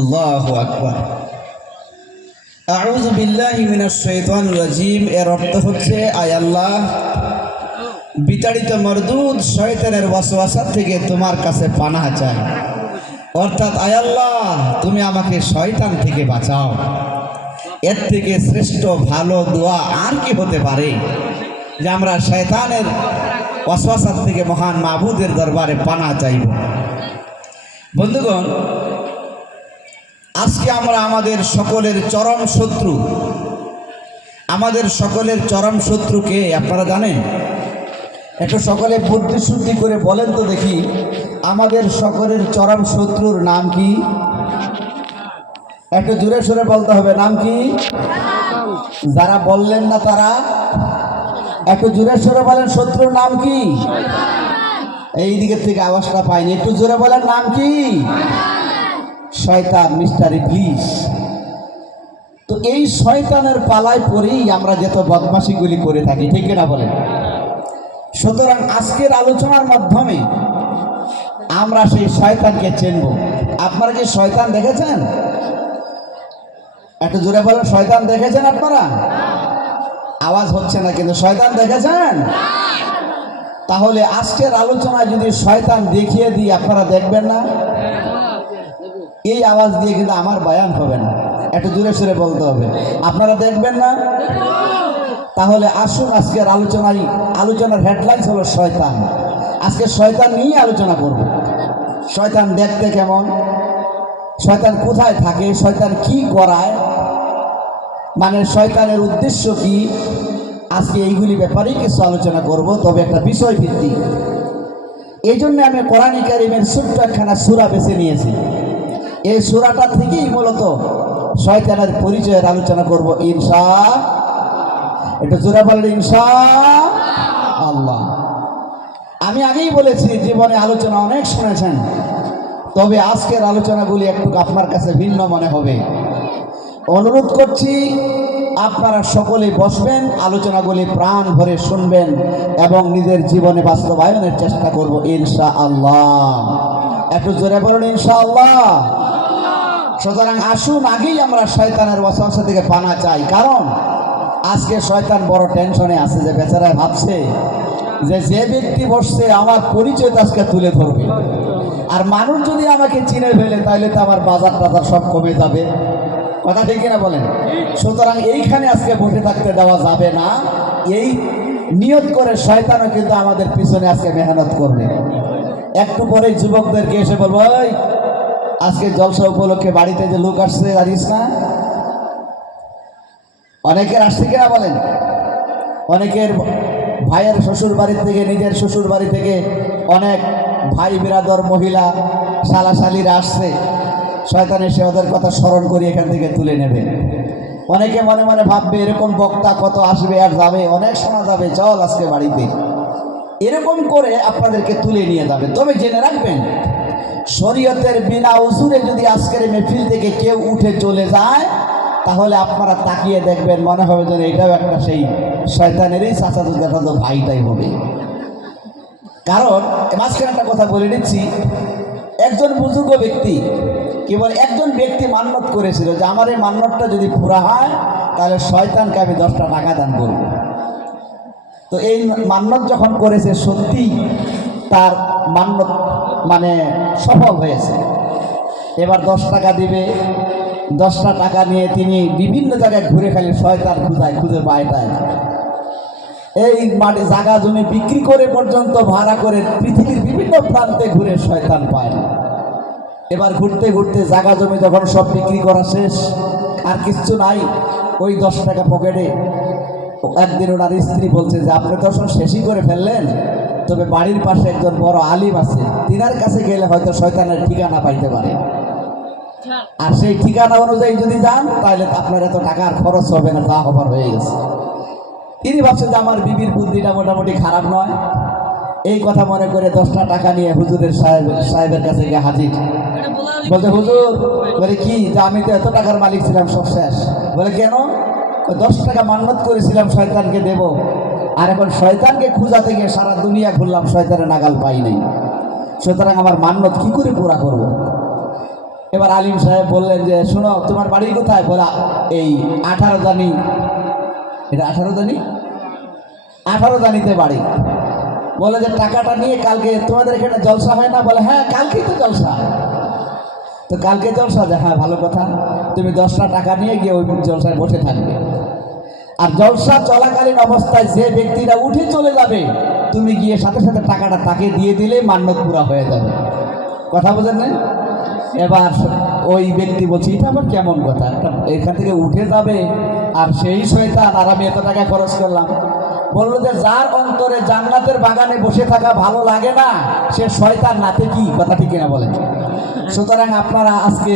আল্লাহু আকবার। আউযু বিল্লাহি মিনাশ শাইতানির রাজিম। এর অর্থ হচ্ছে, আয় আল্লাহ, বিতাড়িত মরদুদ শয়তানের ওয়াসওয়াসা থেকে তোমার কাছে পানাহ চাই। অর্থাৎ, আয় আল্লাহ, তুমি আমাকে শয়তান থেকে বাঁচাও। এর থেকে শ্রেষ্ঠ ভালো দোয়া আর কি হতে পারে যে আমরা শয়তানের ওয়াসওয়াসা থেকে মহান মাবুদের দরবারে পানাহ চাইব। বন্ধুগণ, আজকে আমরা আমাদের সকলের চরম শত্রু, আমাদের সকলের চরম শত্রুকে আপনারা জানেন? একটু সকলে বুদ্ধি শুদ্ধি করে বলেন তো দেখি, আমাদের সকলের চরম শত্রুর নাম কি? একটু জোরে সোরে বলতে হবে, নাম কি? যারা বললেন না তারা একটু জোরে সোরে বলেন, শত্রুর নাম কি? এই দিকের থেকে আওয়াজটা পাইনি, একটু জোরে বলেন, নাম কি? শয়তান, মিস্টার ইবলিস। তো এই শয়তানের পালায় পরেই আমরা যত বদমাশিগুলি করে থাকি, ঠিক না বলেন? সুতরাং আজকের আলোচনার মাধ্যমে আমরা সেই শয়তানকে চিনব। আপনারা কি শয়তান দেখেছেন? একটু জোরে বলেন, শয়তান দেখেছেন আপনারা? আওয়াজ হচ্ছে না কিন্তু, শয়তান দেখেছেন? তাহলে আজকের আলোচনায় যদি শয়তান দেখিয়ে দিই, আপনারা দেখবেন না? এই আওয়াজ দিয়ে কিন্তু আমার বয়ান হবে না, একটু জোরে সোরে বলতে হবে। আপনারা দেখবেন না? তাহলে আসুন, আজকের আলোচনার হেডলাইন হলো শয়তান। আজকে শয়তান নিয়ে আলোচনা করব। শয়তান দেখতে কেমন, শয়তান কোথায় থাকে, শয়তান কি করায়, মানে শয়তানের উদ্দেশ্য কি, আজকে এইগুলি ব্যাপারেই কিছু আলোচনা করব, তবে একটা বিষয় ভিত্তিক। এই জন্য আমি কোরআন কারীমের ছোট্ট একখানা সূরা বেছে নিয়েছি। এই সূরাটা থেকেই মূলত শয়তানের পরিচয়ের আলোচনা করব ইনশাআল্লাহ। একটু জোরে বলেন, ইনশাআল্লাহ। আমি আগেই বলেছি, জীবনে আলোচনা অনেক শুনেছেন, তবে আজকের আলোচনাগুলি একটু আপনার কাছে ভিন্ন মনে হবে। অনুরোধ করছি, আপনারা সকলে বসবেন, আলোচনাগুলি প্রাণ ভরে শুনবেন এবং নিজের জীবনে বাস্তবায়নের চেষ্টা করব ইনশাআল্লাহ। একটু জোরে বলুন, ইনশাআল্লাহ। সুতরাং আসুন, আগেই আমরা শয়তানের ওয়াসওয়াসা থেকে পানাহ চাই। কারণ আজকে শয়তান বড় টেনশনে আছে, যে বেচারা ভাবছে যে ব্যক্তি বসছে আমার পরিচয় আজকে তুলে ধরবে, আর মানুষ যদি আমাকে চিনে ফেলে তাহলে তো আমার বাজার টাজার সব কমে যাবে। কথা ঠিক না বলেন? সুতরাং এইখানে আজকে বসে থাকতে দেওয়া যাবে না। এই নিয়ত করে শয়তানও কিন্তু আমাদের পিছনে আজকে মেহনত করবে। একটু পরে যুবকদেরকে এসে বলবো, ওই আজকে জলসা উপলক্ষে বাড়িতে যে লোক আসছে, জানিস না? অনেকের আসছে কিনা বলেন? অনেকের ভাইয়ের শ্বশুর বাড়ি থেকে, নিজের শ্বশুর বাড়ি থেকে অনেক ভাই বিরাদর মহিলা শালাশালিরা আসছে। শয়তান এসে ওদের কথা স্মরণ করে এখান থেকে তুলে নেবে। অনেকে মনে মনে ভাববে, এরকম বক্তা কত আসবে আর যাবে, অনেক শোনা যাবে, চল আজকে বাড়িতে, এরকম করে আপনাদেরকে তুলে নিয়ে যাবে। তবে জেনে রাখবেন, শরীয়তের বিনা উজুরে যদি আজকের মেহফিল থেকে কেউ উঠে চলে যায়, তাহলে আপনারা তাকিয়ে দেখবেন, মনে হবে যেন এটাও একটা সেই শয়তানেরই চাচাতো দেখাতো ভাইটাই হবে। কারণ মাঝখানে একটা কথা বলে নিচ্ছি, একজন বুজুর্গ ব্যক্তি, কেবল একজন ব্যক্তি মান্যত করেছিল যে আমার এই মান্যতটা যদি পুরা হয় তাহলে শয়তানকে আমি 10টা টাকা দান করব। তো এই মান্যত যখন করেছে, সত্যি তার মান্যত মানে সফল হয়েছে। এবার 10 টাকা দিবে, 10টা টাকা নিয়ে তিনি বিভিন্ন জায়গায় ঘুরে, খালি শয়তান খুঁজে পায়। এই মাটি জায়গা জমি বিক্রি করে পর্যন্ত ভাড়া করে পৃথিবীর বিভিন্ন প্রান্তে ঘুরে শয়তান পায়। এবার ঘুরতে ঘুরতে জায়গা জমি যখন সব বিক্রি করা শেষ, আর কিচ্ছু নাই, ওই 10 টাকা পকেটে। একদিন ওনার স্ত্রী বলছে যে আপনি তো সব শেষই করে ফেললেন, তবে বাড়ির পাশে একজন বড় আলিম আছে, তিনার কাছে গেলে হয়তো শয়তানের ঠিকানা পাইতে পারে, আর সেই ঠিকানা অনুযায়ী যদি যান তাহলে আপনার এত টাকার খরচ হবে না, তা হবার হয়ে গেছে। তিনি ভাবছেন যে আমার বিবির বুদ্ধিটা মোটামুটি খারাপ নয়। এই কথা মনে করে 10টা টাকা নিয়ে হুজুরের সাহেবের কাছে গিয়ে হাজির। বলতে, হুজুর, বলে কি, যে আমি তো এত টাকার মালিক ছিলাম, সব শেষ। বলে কেন? 10 টাকা মান্যত করেছিলাম শয়তানকে দেব, আর এখন শয়তানকে খুঁজাতে গিয়ে সারা দুনিয়া ঘুরলাম, শয়তানের নাগাল পাই নাই। সুতরাং আমার মান্যত কি করে পুরা করব? এবার আলিম সাহেব বললেন যে শোনো, তোমার বাড়ি কোথায়? বলা এই 18 জানি, এটা 18 জানিতে বাড়ি। বলে যে টাকাটা নিয়ে কালকে তোমাদের এখানে জলসা হয় না? বলে হ্যাঁ, কালকেই তো জলসা। তো কালকে জলসা? যে হ্যাঁ, ভালো কথা, তুমি 10টা টাকা নিয়ে গিয়ে ওই জলসায় বসে থাকবে। আর জলসা চলাকালীন অবস্থায় যে ব্যক্তিরা উঠে চলে যাবে, তুমি গিয়ে সাথে সাথে টাকাটা তাকে দিয়ে দিলে মান্যত পুরা হয়ে যাবে। কথা বোঝেন না? এবার ওই ব্যক্তি বলছে এটা আবার কেমন কথা, এখান থেকে উঠে যাবে আর সেই শয়তান, আর আমি এত টাকা খরচ করলাম। বললো যে যার অন্তরে জান্নাতের বাগানে বসে থাকা ভালো লাগে না, সে শয়তান নাতে কি? কথা ঠিক কিনা বলেন? সুতরাং আপনারা আজকে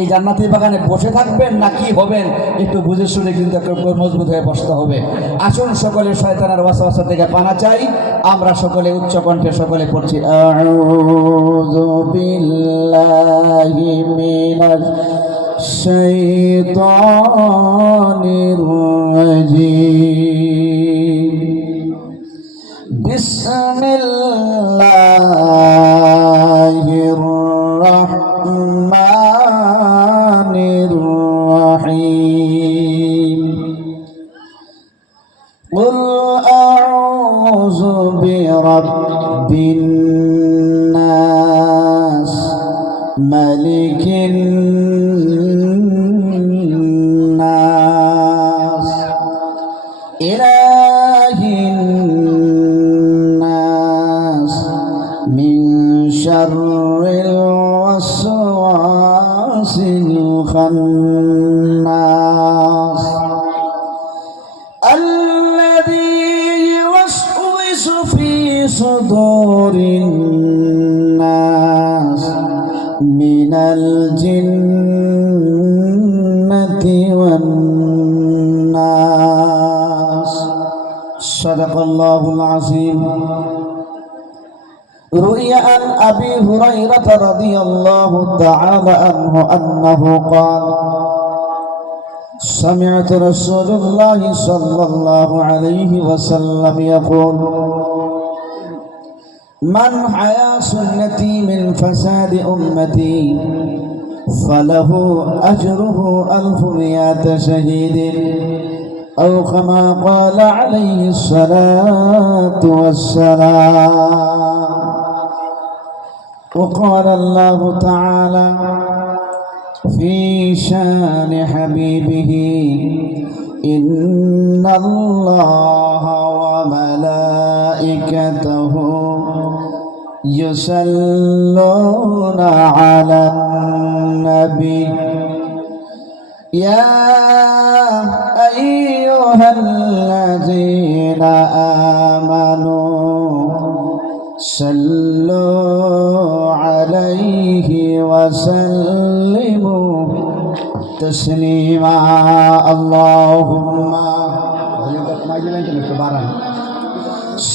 এই জান্নাতি বাগানে বসে থাকবেন না কি হবেন, একটু বুঝে শুনে কিন্তু একটু মজবুত হয়ে বসতে হবে। আসুন সকলে শয়তানের ওয়াসওয়াসা থেকে পানা চাই। আমরা সকলে উচ্চ কণ্ঠে সকলে পড়ছি, আউযু বিল্লাহি মিনাশ শাইতানির রাজিম। বিসমিল্লাহির রহমানির রহিম। কুল আউযু বিরাব্বিন নাস মালিকিন নাস ইলাহিন নাস মিন শাররিল ওয়াসওয়াসিল খান্নাস الذي يوسوس في صدور الناس من الجنة والناس. صدق الله العظيم. روي عن أبي هريرة رضي الله تعالى عنه أنه قال: سمعت رسول الله صلى الله عليه وسلم يقول: من حيا سنتي من فساد أمتي فله أجره 1,100 شهيد، أو كما قال عليه الصلاة والسلام. وقال الله تعالى في شان حبيبه: إن الله وملائكته يصلون على النبي يا أيها الذين آمنوا صلوا عليه وسلموا تسليما. اللهم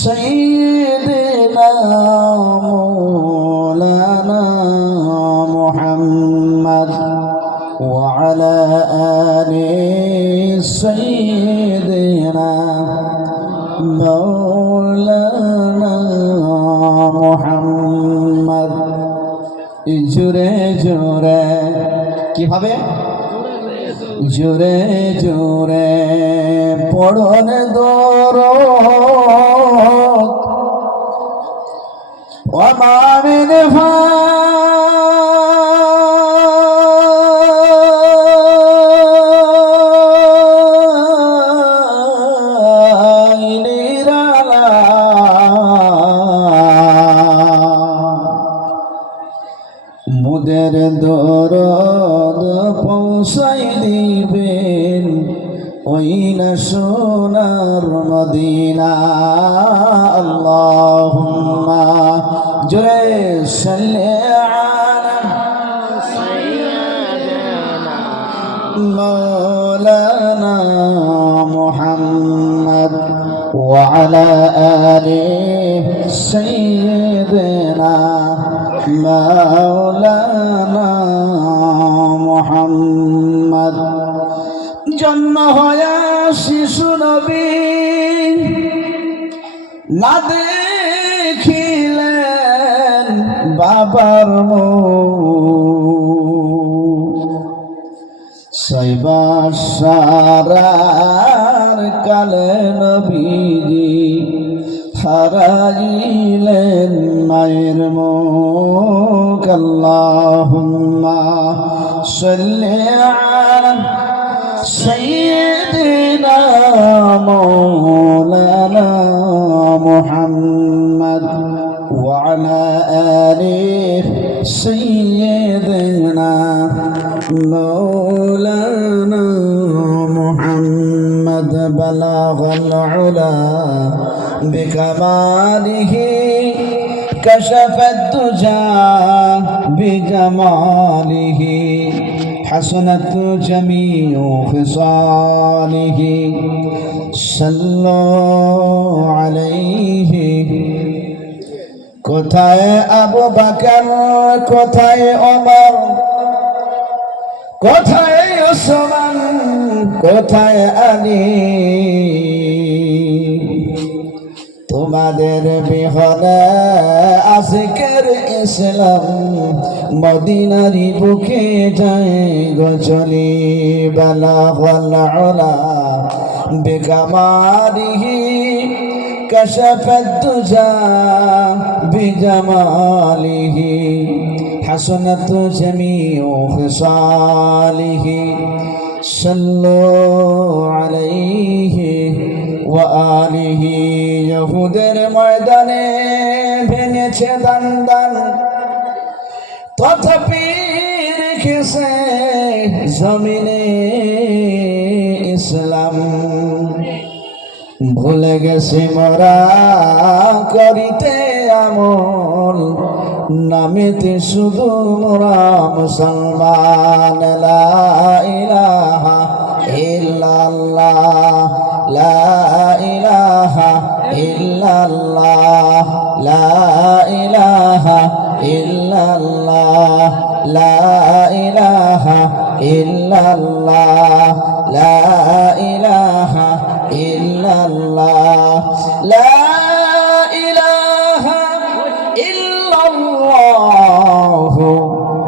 سيدنا مولانا محمد وعلى آل سيدنا مولانا محمد. জোরে জোরে কিভাবে? জোরে জোরে পড়ন দরদ ওয়া মা মিনহা মুদের দরদ পৌঁছাই দিবেন ওই না সোনার মদিনা। আল্লাহুম্মা জোরে সাল্লি আলা সাইয়্যিদিনা মাওলানা মুহাম্মদ ওয়া আলা আলি সাইয়্যিদিনা মাওলানা মুহাম্মদ। জন্ম হয়া শিশু নবী না দেখিলেন বাবার মুখ, সাইবাসারার কালে নবীজি হারাইলেন মায়ের মুখ। আল্লাহুম্মা সাল্লি আলা সাইয়্যিদিনা মাওলানা মুহাম্মদ ওয়া আলা আলি সাইয়্যিদিনা مولانا محمد بلغ العلا بكماله كشف الدجى بجماله حسنت جميع خصاله صلوا عليه কোথায় আবু বকর কোথায় ওমর কোথায় ওসমান কোথায় আলী তোমাদের বিহনে আশিকের ইসলাম মদিনারি বুকে যায় গজলি বালাগাল উলা বিকামালিহি কাশাফাদ দুজা বিজামালিহি حسنت جميع خصاله صلوا عليه وآله يهودের ময়দানে ভেঙেছে দান তথাপি রেখেছে জমিনে ইসলাম ভুলে গেছে মোরা করিতে আমল নামেতে শুধু মোরা মুসলমান লা ইলাহা ইল্লাল্লাহ লা ইলাহা ইল্লাল্লাহ লা ইলাহা ইল্লাল্লাহ লা ইলাহা ইল্লাল্লাহ লা ইলাহা ইল্লাল্লাহ লা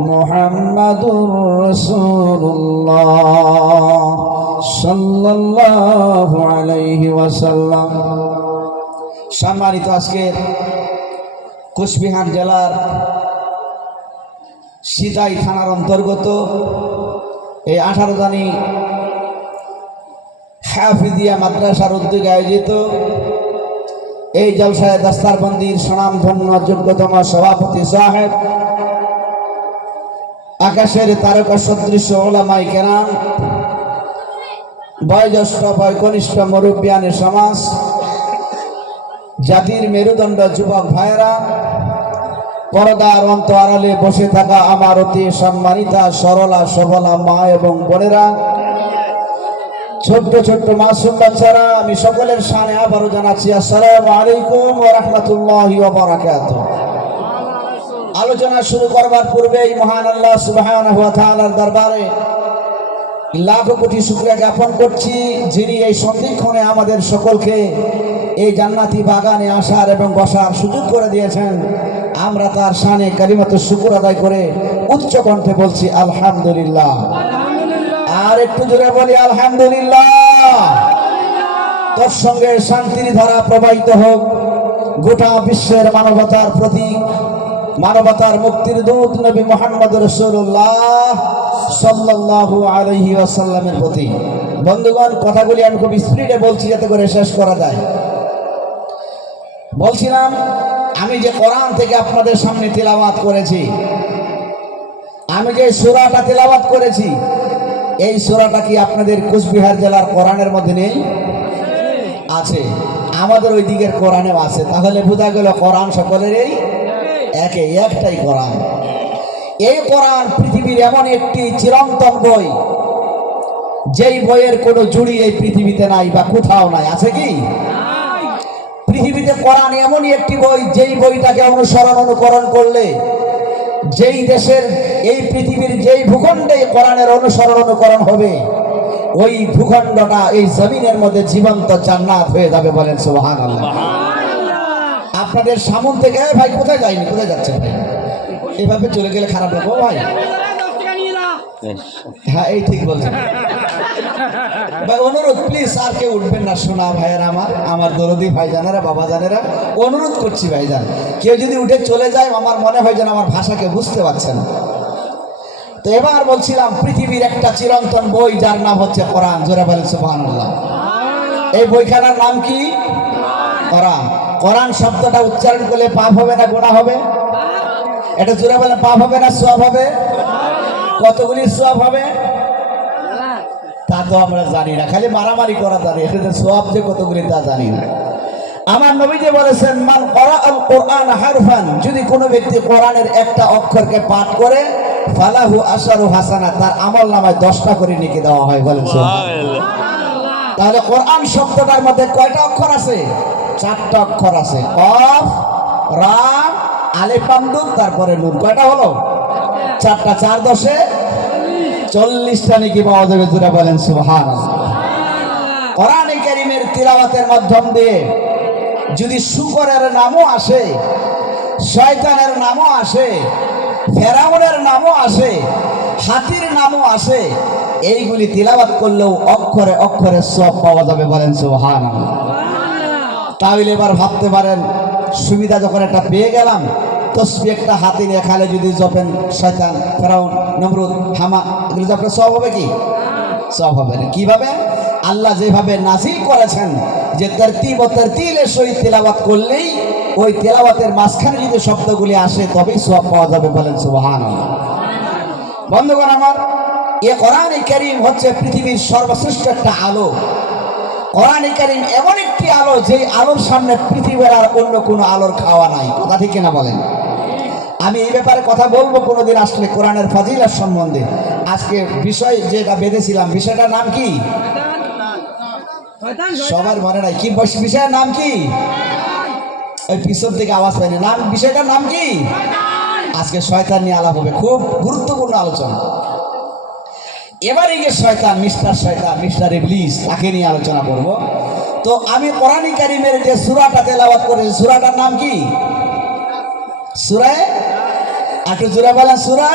মুহাম্মাদুর রাসূলুল্লাহ সাল্লাল্লাহু আলাইহি ওয়াসাল্লাম। সম্মানিত আজকের কোচবিহার জেলার সিতাই থানার অন্তর্গত এই 18 জানি হাফিজিয়া মাদ্রাসার উদ্যোগে আয়োজিত এই জলসায় দাস্তারবন্দির সুনামধন্য যোগ্যতম সভাপতি সাহেব, আকাশের তারকা সদৃশ ওলামায়ে কেরাম, বয়োজ্যেষ্ঠ বয়কনিষ্ঠ মুরব্বিয়ানে সমাজ, জাতির মেরুদণ্ড যুবক ভাইয়েরা, পর্দার অন্তরালে বসে থাকা আমার অতি সম্মানিতা সরলা সবলা মা এবং বোনেরা, ছোট্ট ছোট্ট মাসুম বাচ্চারা, আমি সকলের সামনে আবারও জানাচ্ছি আসসালামু আলাইকুম ওয়া রাহমাতুল্লাহি ওয়া বারাকাতুহু। আলোচনা শুরু করবার পূর্বেই মহান আল্লাহ সুবহানাহু ওয়া তাআলার দরবারে লাখো কোটি শুকরিয়া জ্ঞাপন করছি, যিনি এই সন্ধিক্ষণে আমাদের সকলকে এই জান্নাতি বাগানে আসার এবং বসার সুযোগ করে দিয়েছেন। আমরা তার শানে কালিমাতুশ শুকর আদায় করে উচ্চ কণ্ঠে বলছি আলহামদুলিল্লাহ। আর একটু জোরে বলি আলহামদুলিল্লাহ। তোর সঙ্গে শান্তির ধারা প্রবাহিত হোক গোটা বিশ্বের মানবতার প্রতীক, মানবতার মুক্তির দূত নবী মুহাম্মদ রাসূলুল্লাহ সাল্লাল্লাহু আলাইহি ওয়াসাল্লামের প্রতি। বন্ধুগণ, কথাগুলি আমি খুব স্পিডে বলছি যাতে করে শেষ করা যায়। বলছিলাম, আমি যে কোরআন থেকে আপনাদের সামনে তিলাওয়াত করেছি, আমি যে সূরাটা তিলাওয়াত করেছি, এই সূরাটা কি আপনাদের কোচবিহার জেলার কোরআনের মধ্যে নেই? আছে। আমাদের ওই দিকের কোরআনেও আছে। তাহলে বোঝা গেল কোরআন সকলেরই একটাই কোরআন। এই কোরআন পৃথিবীর এমন একটি চিরন্তন বই, যেই বইয়ের কোনো জুড়ি এই পৃথিবীতে নাই বা কোথাও নাই। আছে কি? পৃথিবীতে কোরআন এমনই একটি বই, যেই বইটাকে অনুকরণ করলে যেই দেশের, এই পৃথিবীর যেই ভূখণ্ডে কোরআনের অনুকরণ হবে, ওই ভূখণ্ডটা এই জমিনের মধ্যে জীবন্ত জান্নাত হয়ে যাবে। বলেন সুবহানাল্লাহ। আপনাদের সামন থেকে ভাই কোথায় যায়নি, কোথায় যাচ্ছেন ভাই? এভাবে চলে গেলে খারাপ লাগবে ভাই। হ্যাঁ এই ঠিক বলছেন ভাই। অনুরোধ প্লিজ আর কেউ উঠবেন না, শোনা ভাইয়েরা, আমার দরদি ভাইজানেরা, বাবা জানেরা, অনুরোধ করছি ভাইজান, কেউ যদি উঠে চলে যায় আমার মনে হয় যেন আমার ভাষাকে বুঝতে পারছে না। তো এবার বলছিলাম পৃথিবীর একটা চিরন্তন বই যার নাম হচ্ছে কোরআন। জোরে বলেন সুবহানাল্লাহ। এই বইখানার নাম কি? কোরআন। কোরআন শব্দটা উচ্চারণ করলে পাপ হবে না গুনাহ হবে? এটা জোরে বলেন, পাপ হবে না সওয়াব হবে? কতগুলি সওয়াব হবে তা তো আমরা জানি না, খালি মারামারি করা জানি, এটা সওয়াব যে কতগুলি তা জানি না। আমার নবী যে বলেছেন মান ক্বারাআল কোরআন হারফান, যদি কোনো ব্যক্তি কোরআনের একটা অক্ষরকে পাঠ করে ফালাহু আশারু হাসানা, তার আমল নামায় 10টা করে নেকি দেওয়া হয়। বলেন সুবহানাল্লাহ। তাহলে কোরআন শব্দটার মধ্যে কয়টা অক্ষর আছে? 4টা অক্ষর আছে। কফ, রা, আলিফ, লাম, দুম, তারপরে নুন। কয়টা হলো? 4টা। 4 10 40টা নেকি পাওয়া যাবে। জোরে বলেন সুবহানাল্লাহ। কোরআনে কারীমের তিলাওয়াতের মাধ্যম দিয়ে যদি শুকরের নামও আসে, শয়তানের নামও আসে, ফেরাউনের নামও আসে, হাতির নামও আসে, এইগুলি তিলাওয়াত করলেও অক্ষরে অক্ষরে সওয়াব পাওয়া যাবে। বলেন সুবহানাল্লাহ। তাহলে এবার ভাবতে পারেন, সুবিধা যখন একটা পেয়ে গেলাম, তসবিহ একটা হাতে নিয়ে খালে যদি জপেন শয়তান, ফেরাউন, নমরুদ, হামা, এগুলো জপলে সওয়াব হবে কি? সওয়াব হবে না। কিভাবে? আল্লাহ যেভাবে নাজিল করেছেন যে তারতিব ও তারতিলের সহিত তিলাওয়াত করলেই ওই তিলাওয়াতের মাঝখানে যদি শব্দগুলি আসে তবেই সওয়াব পাওয়া যাবে। বলেন সুবহানাল্লাহ। বন্ধুগণ আমার, এ কোরআনে কারীম হচ্ছে পৃথিবীর সর্বশ্রেষ্ঠ একটা আলো। কোরআনে কারীম এমন একটি আলো যে আলোর সামনে পৃথিবীর আর অন্য কোনো আলোর খাওয়া নাই। কথা ঠিক কিনা বলেন? আমি এই ব্যাপারে কথা বলবো কোনোদিন আসলে কোরআনের ফাজিলাত সম্বন্ধে। আজকে বিষয় যেটা বেঁধেছিলাম, বিষয়টার নাম কি? সবার মনে নাই কি বিষয়ের নাম কি? ওই পিছন থেকে আওয়াজ পাইনি। নাম, বিষয়টার নাম কি? আজকে শয়তান নিয়ে আলাপ হবে, খুব গুরুত্বপূর্ণ আলোচনা। এবারে গিয়ে শয়তান, মিস্টার ইবলিস, তাকে নিয়ে আলোচনা করব। তো আমি কোরআনে কারীমের যে সূরাটা তেলাওয়াত করেছি, সূরাটার নাম কি? সূরা, একটু জোরে বলেন, সূরা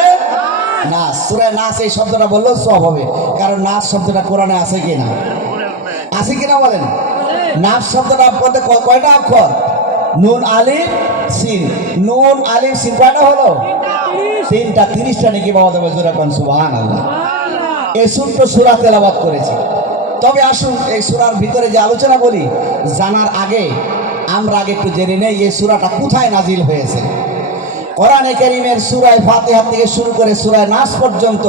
নাস। সূরা নাস এই শব্দটা বললেও সওয়াব হবে, কারণ নাস শব্দটা কোরআনে আছে কি না? আছে কিনা বলেন? নাস শব্দটা মধ্যে কয়টা অক্ষর? নুন আলিফ সিন। নুন আলিফ সিন কয়টা হলো? 3টা। 30টা নাকি পাওয়া যাবে। জোরে বলেন সুবহানাল্লাহ। এই ছোট্ট সূরা তেলাওয়াত করেছি। তবে আসুন এই সূরার ভিতরে যে আলোচনা বলি, জানার আগে আমরা একটু জেনে নেই এই সূরাটা কোথায় নাজিল হয়েছে। কোরআনে কারীমের সূরা ফাতিহা থেকে শুরু করে সূরা নাস পর্যন্ত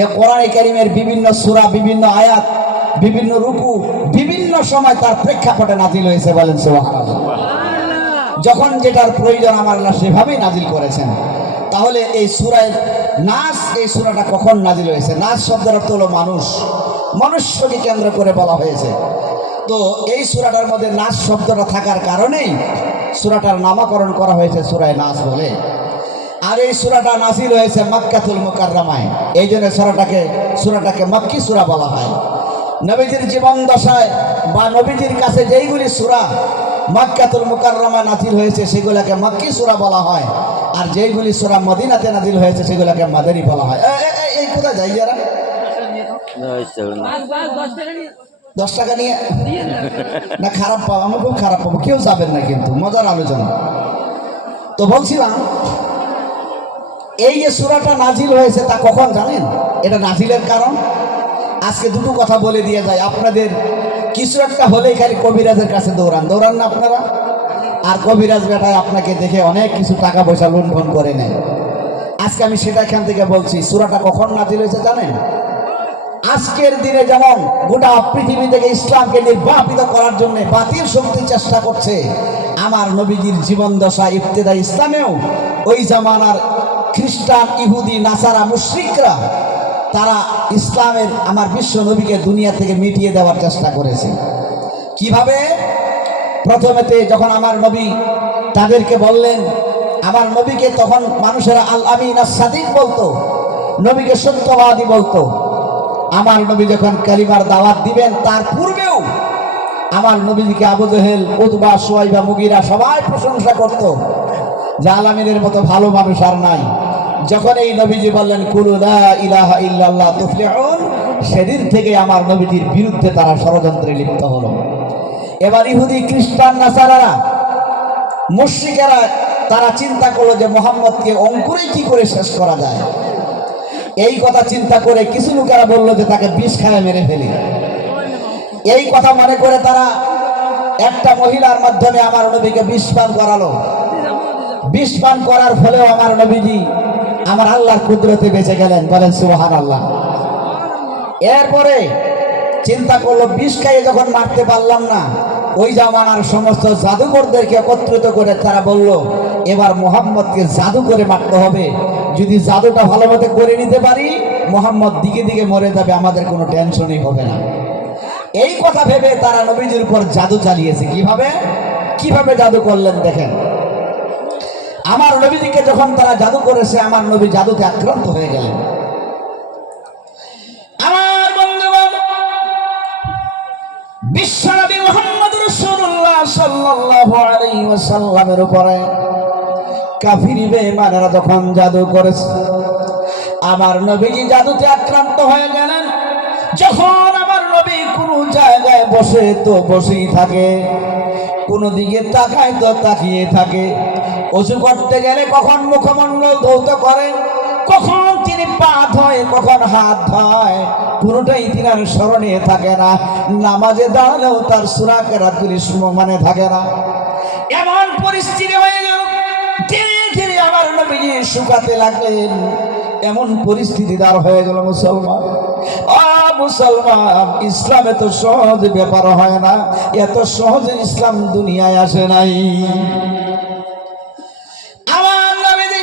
এই কোরআনে কারীমের বিভিন্ন সূরা, বিভিন্ন আয়াত, বিভিন্ন রুকু বিভিন্ন সময় তার প্রেক্ষাপটে নাজিল হয়েছে। বলেন সুবহানাল্লাহ। যখন যেটার প্রয়োজন আমার আল্লাহ সেভাবেই নাজিল করেছেন। তাহলে এই সূরা নাস, এই সূরাটা কখন নাজিল হয়েছে? নাস শব্দের অর্থ হলো মানুষ, মনুষ্যকে কেন্দ্র করে বলা হয়েছে। তো এই সূরাটার মধ্যে নাস শব্দটা থাকার কারণেই সূরাটার নামকরণ করা হয়েছে সূরা নাস বলে। আর এই সূরাটা নাজিল হয়েছে মক্কাতুল মুকাররমায়, এই জন্য সূরাটাকে মক্কি সূরা বলা হয়। নবীজির জীবন দশায় বা নবীজির কাছে যেইগুলি সূরা মক্কাতুল মুকাররমায় নাজিল হয়েছে সেগুলোকে মক্কি সূরা বলা হয়, আর যেইগুলি সূরা মদিনাতে নাজিল হয়েছে সেগুলোকে মাদানী বলা হয়। এই কোথায় যাই যারা? 10 টাকা নিয়ে না, খারাপ পাবো, আমি খুব খারাপ পাবো, কেউ যাবেন না কিন্তু, মজার আলোচনা। তো বলছিলাম এই যে সূরাটা নাজিল হয়েছে তা কখন জানেন? এটা নাজিলের কারণ আজকে দুটো কথা বলে দিয়ে যায়। আপনাদের কিছু একটা হলেই খালি কবিরাজের কাছে দৌড়ান না আপনারা, আর কবিরাজ বেটায় আপনাকে দেখে অনেক কিছু টাকা পয়সা লুণ্ঠন করে নেয়। আজকে আমি সেটা এখান থেকে বলছি। সূরাটা কখন নাজিল হয়েছে জানেন? আজকের দিনে যেমন গোটা পৃথিবী থেকে ইসলামকে নির্বাপিত করার জন্য বাতিল শক্তি চেষ্টা করছে, আমার নবীজির জীবন দশা ইবতেদা ইসলামেও ওই জামানার খ্রিস্টান, ইহুদি, নাসারা, মুশরিকরা তারা ইসলামের, আমার বিশ্ব নবীকে দুনিয়া থেকে মিটিয়ে দেওয়ার চেষ্টা করেছে। কিভাবে? প্রথমেতে যখন আমার নবী তাদেরকে বললেন, আমার নবীকে তখন মানুষেরা আল আমিন আস সাদিক বলতো, নবীকে সত্যবাদী বলতো। আমার নবী যখন কালিমার দাওয়াত দিবেন তার পূর্বেও আমার নবীজিকে আবু জেহেল, উতবা, শুয়াইবা, মুগীরা সবাই প্রশংসা করত যে আল আমিনের মতো ভালো মানুষ আর নাই। যখন এই নবীজি বললেন কুলু লা ইলাহা ইল্লাল্লাহ তুফলিহুন, সেদিন থেকে আমার নবীজির বিরুদ্ধে তারা ষড়যন্ত্রে লিপ্ত হলো। এবার ইহুদি খ্রিস্টান নাসারারা মুশরিকেরা তারা চিন্তা করলো যে মুহাম্মদকে অঙ্কুরেই কি করে শেষ করা যায়। এই কথা চিন্তা করে কিছু লোকেরা বললো যে তাকে বিষ খায় মেরে ফেলি। এই কথা মনে করে তারা একটা মহিলার মাধ্যমে আমার নবীকে বিষ পান করালো। বিষ পান করার ফলেও আমার নবীজি আমার আল্লাহর কুদরতে বেঁচে গেলেন, বলেন সুবহানাল্লাহ। এরপরে চিন্তা করলো বিষ খাইয়ে যখন মারতে পারলাম না, ওই জামানার সমস্ত জাদুকরদেরকে একত্রিত করে তারা বলল এবার মুহাম্মদকে জাদু করে মারতে হবে। যদি জাদুটা ভালো মতো করে নিতে পারি মুহাম্মদ দিকে দিকে মরে যাবে, আমাদের কোনো টেনশনই হবে না। এই কথা ভেবে তারা নবীজির উপর জাদু চালিয়েছে। কিভাবে জাদু করলেন দেখেন। আমার নবীজিকে যখন তারা জাদু করেছে, আমার নবী জাদুতে আক্রান্ত হয়ে গেলেন। আমার বন্ধুগণ, বিশ্বনবী মুহাম্মদ রাসূলুল্লাহ সাল্লাল্লাহু আলাইহি ওয়াসাল্লামের উপরে কাফির বেঈমানেরা যখন জাদু করেছে, আমার নবীজি জাদুতে আক্রান্ত হয়ে গেলেন। যখন আমার নবী কোনো জায়গায় বসে তো বসেই থাকে, কোনো দিকে তাকায় তো তাকিয়ে থাকে। ওযু করতে গেলে কখন মুখমণ্ডল ধৌত করে, কখন তিনি পা ধোয়, কখন হাত ধোয়, পুরোটাই তিনার স্মরণে থাকে না। নামাজে দাঁড়ালেও তার সূরা কেরাতুল মানে থাকে না। এমন পরিস্থিতি হয়ে গেল, ধীরে ধীরে আমার নবীজি শুকাতে লাগলেন। এমন পরিস্থিতি দাঁড় হয়ে গেল। মুসলমান, মুসলমান, ইসলাম এত সহজ ব্যাপার হয় না, এত সহজে ইসলাম দুনিয়ায় আসে নাই। আমার নবীজি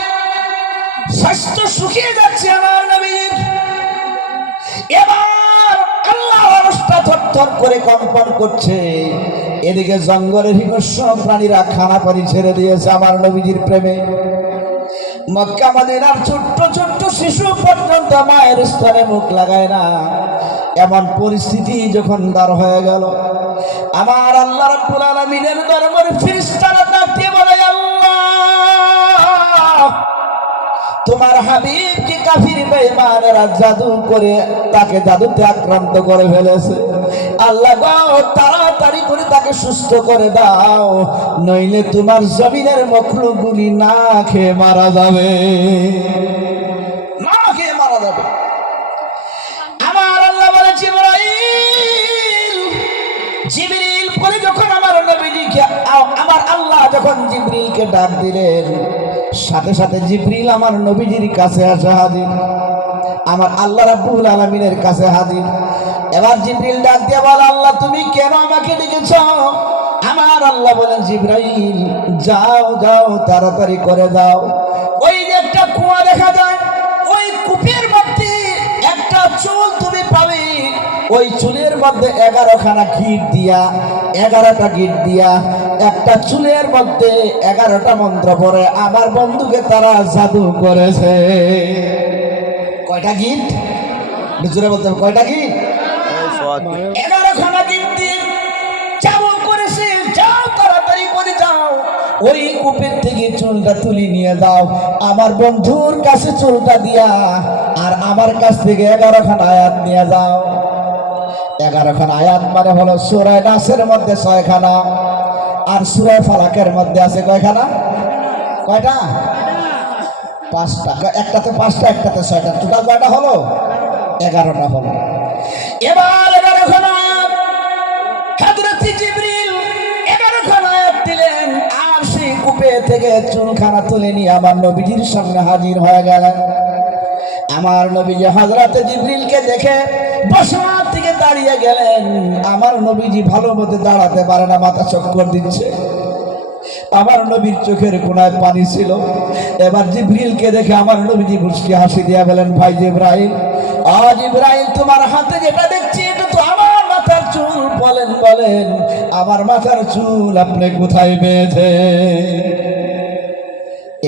স্বাস্থ্য শুকিয়ে যাচ্ছে। আমার নবীজির এবার আল্লাহর আরশটা থরথর করে কম্পন করছে। এদিকে জঙ্গলের হিংস্র প্রাণীরা খানা পানি ছেড়ে দিয়েছে আমার নবীজির প্রেমে। মক্কা মদিনার ছোট্ট ছোট্ট শিশু পর্যন্ত মায়ের স্তনে মুখ লাগায় না। এমন পরিস্থিতি যখন দাঁড় হয়ে গেল, আমার আল্লাহ রাব্বুল আলামিনের দরবারে ফেরেশতারা ডাক দিয়ে বলে, আল্লাহ তোমার হাবিবকে কাফির বেঈমানেরা জাদু করে তাকে জাদুতে আক্রান্ত করে ফেলেছে। আল্লাহ গো, তাড়াতাড়ি করে তাকে সুস্থ করে দাও, নইলে তোমার জমিনের মখলুকগুলি না খেয়ে মারা যাবে, না খেয়ে মারা যাবে। আমার আল্লাহ বলে, জিবরিল বলে যখন আমার নবীজিকে আমার আল্লাহ যখন জিবরিলকে ডাক দিলেন, সাথে সাথে জিবরিল আমার নবীজির কাছে আসে হাজির, আমার আল্লাহ রাব্বুল আলামিনের কাছে হাজির। এবার জিবরিল ডাক দিয়ে বলে, আল্লাহ তুমি কেন আমাকে ডেকেছ? আমার আল্লাহ বলেন, জিবরাইল যাও যাও, তাড়াতাড়ি করে দাও। ওই যে একটা কুয়া দেখা যায়, ওই কূপের মধ্যে একটা চুল তুমি পাবে। ওই চুলের মধ্যে 11খানা গিট দিয়া, 11টা গিট দিয়া, একটা চুলের মধ্যে 11টা মন্ত্র পড়ে আমার বন্ধুকে তারা জাদু করেছে। কয়টা গিট? জোরে বলতে হবে, কয়টা গিট? 11খানা গিট দিয়ে জাদু করেছে। যাও, তাড়াতাড়ি করে যাও, ওই কূপের থেকে চুলটা তুলে নিয়ে যাও, আমার বন্ধুর কাছে চুলটা দিয়া, আর আমার কাছ থেকে 11খানা আয়াত নিয়ে যাও। 11খানা আয়াত মানে হলো সূরা নাসের মধ্যে 6খানা, আর সূরা ফালাকের মধ্যে আছে কয়খানা? কয়টা? 5টা। একটাতে 5টা, একটাতে 6টা, টোটাল কয়টা হলো? 11টা হলো। এবার 11খানা আয়াত হযরত জিবরিল 11খানা আয়াত দিলেন, আর সেই কূপে থেকে চুলখানা তুলে নিয়ে আমার নবীজির সামনে হাজির হয়ে গেলেন। আমার নবীজি হযরত জিবরিলকে দেখে বসার থেকে দাঁড়িয়ে গেলেন। আমার নবীজি ভালো মতো দাঁড়াতে পারে না, মাথা চক্কর দিচ্ছে। আমার নবীর চোখের কোণায় পানি ছিল। এবার জিবরিলকে দেখে আমার নবীজি মুস্কি হাসি দিয়ে বলেন, ভাই জিবরাইল, জিবরাইল তোমার হাতে যেটা দেখছি এটা তো আমার মাথার চুল। বলেন বলেন, আমার মাথার চুল আপনি কোথায় পেয়েছে?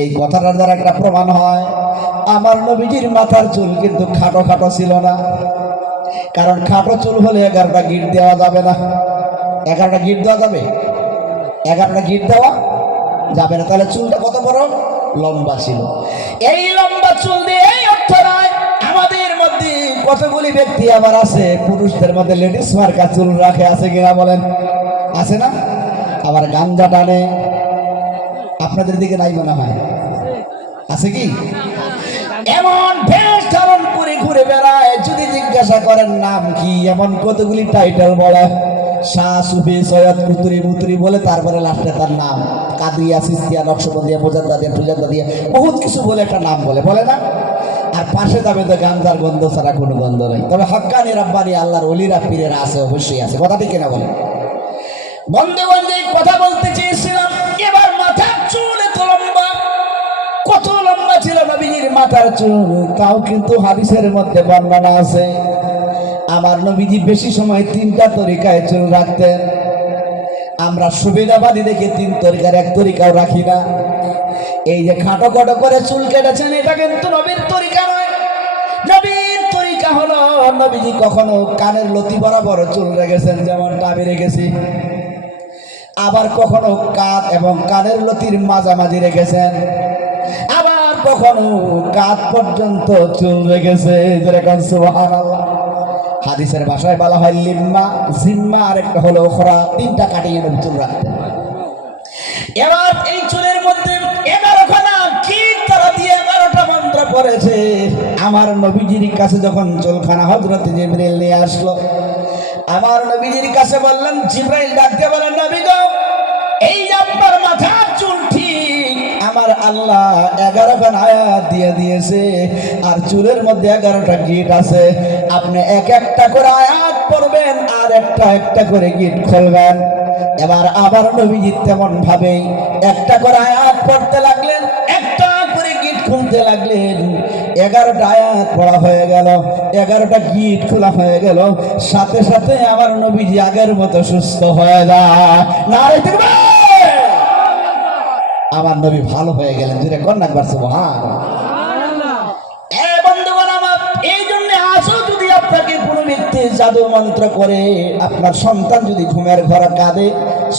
এই কথাটার দ্বারা একটা প্রমাণ হয় আমার নবীজির মাথার চুল কিন্তু খাটো খাটো ছিল না। কারণ খাটো চুল হলে 11টা গিট দেওয়া যাবে না। 11টা গিট দেওয়া যাবে? 11টা গিট দেওয়া যাবে না। তাহলে চুলটা কত বড়? লম্বা ছিল। এই লম্বা চুল দিয়ে এই অর্থ নয়, আমাদের মধ্যে কতগুলি ব্যক্তি আবার আছে পুরুষদের মধ্যে লেডিস মার্কা চুল রাখে, আছে কিনা বলেন? আছে না? আবার গাঞ্জা টানে, আপনাদের দিকে নাই মনে হয়, আছে কি? এমন বেশ ধারণ করে ঘুরে বেড়ায়, যদি জিজ্ঞাসা করেন নাম কি, এমন কতগুলি টাইটেল বলে, শাহ, সুফি, সৈয়দ, কুতুরি মুতুরি বলে, তারপরে লাস্টে তার নাম কাদিয়া, সিস্তিয়া, নকশবন্দিয়া, মোজাদ্দা দিয়া, টুজাদ্দা দিয়া, বহুত কিছু বলে একটা নাম বলে না? আর পাশে যাবে তো গাঞ্জার গন্ধ ছাড়া কোনো গন্ধ নেই। তবে হক্কানি রাব্বানি আল্লাহর ওলিরা পীরেরা আছে, অবশ্যই আছে, কথা ঠিক কিনা বলে? বন্ধু কথা বলতে চেয়েছিলাম, এবার মাথার চুল এত লম্বা, কত লম্বা ছিল নবীজির মাথার চুল, তাও কিন্তু হাদিসের মধ্যে বর্ণনা আছে আমার নবীজি বেশি সময় তিনটা তরিকায় চুল রাখতেন। আমরা সুবিধাবাদী দেখে তিন তরিকার এক তরিকাও রাখি না। এই যে খাটো খাটো করে চুল কেটেছেন, এটা কিন্তু নবীর তরিকা নয়। নবীর তরিকা হলো, নবীজি কখনো কানের লতি বরাবর চুল রেখেছেন, যেমনটা আমি রেখেছি, আবার কখনো কাঁধ এবং কানের লতির মাঝামাঝি রেখেছেন, আবার কখনো কাঁধ পর্যন্ত চুল রেখেছে। যেরকম সুবহানাল্লাহ। হাদিসের ভাষায় বলা হয় লিম্মা, জিম্মা, আর একটা হলো ওখরা, তিনটা কাটিয়ে নবী চুল রাখতেন। এবার এই চুলের মধ্যে 11খানা কি তারা দিয়ে 11টা মন্ত্র পড়েছে। আমার নবীজির কাছে যখন চুলখানা হযরত জিবরাইল নিয়ে আসলো, আমার নবীজির কাছে বললেন, জিবরাইল ডাকতে বলেন, নবী গো, এই আপনার মাথার চুল ঠিক আমার আল্লাহ 11খানা আয়াত দিয়ে দিয়েছে, আর চুলের মধ্যে 11টা গিট আছে। আপনি এক একটা করে আয়াত পড়বেন আর একটা একটা করে গিট খুলবেন। এবার আবার নবীজি তেমন ভাবেই একটা করে আয়াত পড়তে লাগলেন, একটা করে গিট খুলতে লাগলেন। 11টা আয়াত পড়া হয়ে গেল, 11টা গিট খোলা হয়ে গেল, সাথে সাথে আমার নবীজি আগের মতো সুস্থ হয়ে যায়। নারে তাকবীর! আমার নবী ভালো হয়ে গেলেন। জুড়ে কন্যা একবার সুবহানাল্লাহ। এই জন্য আজও যদি আপনাকে কোনো ব্যক্তি জাদু মন্ত্র করে, আপনার সন্তান যদি ঘুমের ঘরে কাঁদে,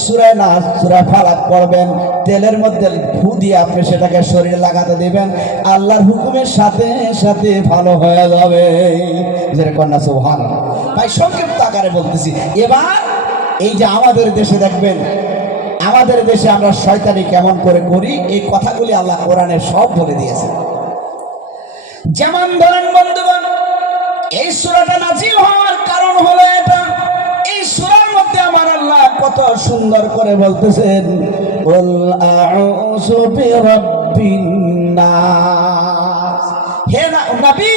সূরা নাস, সূরা ফালাক পড়বেন, তেলের মধ্যে ফু দিয়ে আপনি সেটাকে শরীরে লাগাতে দেবেন, আল্লাহর হুকুমের সাথে সাথে ভালো হয়ে যাবে। যেরকম না সুবহানাল্লাহ। ভাই সংক্ষিপ্ত আকারে বলতেছি। এবার এই যে আমাদের দেশে দেখবেন, আমাদের দেশে আমরা শয়তানি কেমন করে করি, এই কথাগুলি আল্লাহ কোরআনে সব বলে দিয়েছে। যেমন ধরেন বন্ধুগণ, এই সূরাটা নাযিল হওয়ার কারণ হলো এটা। এই সূরার মধ্যে আমার আল্লাহ কত সুন্দর করে বলতেছেন, কুল আউযু বিরাব্বিন নাস। হে নবী,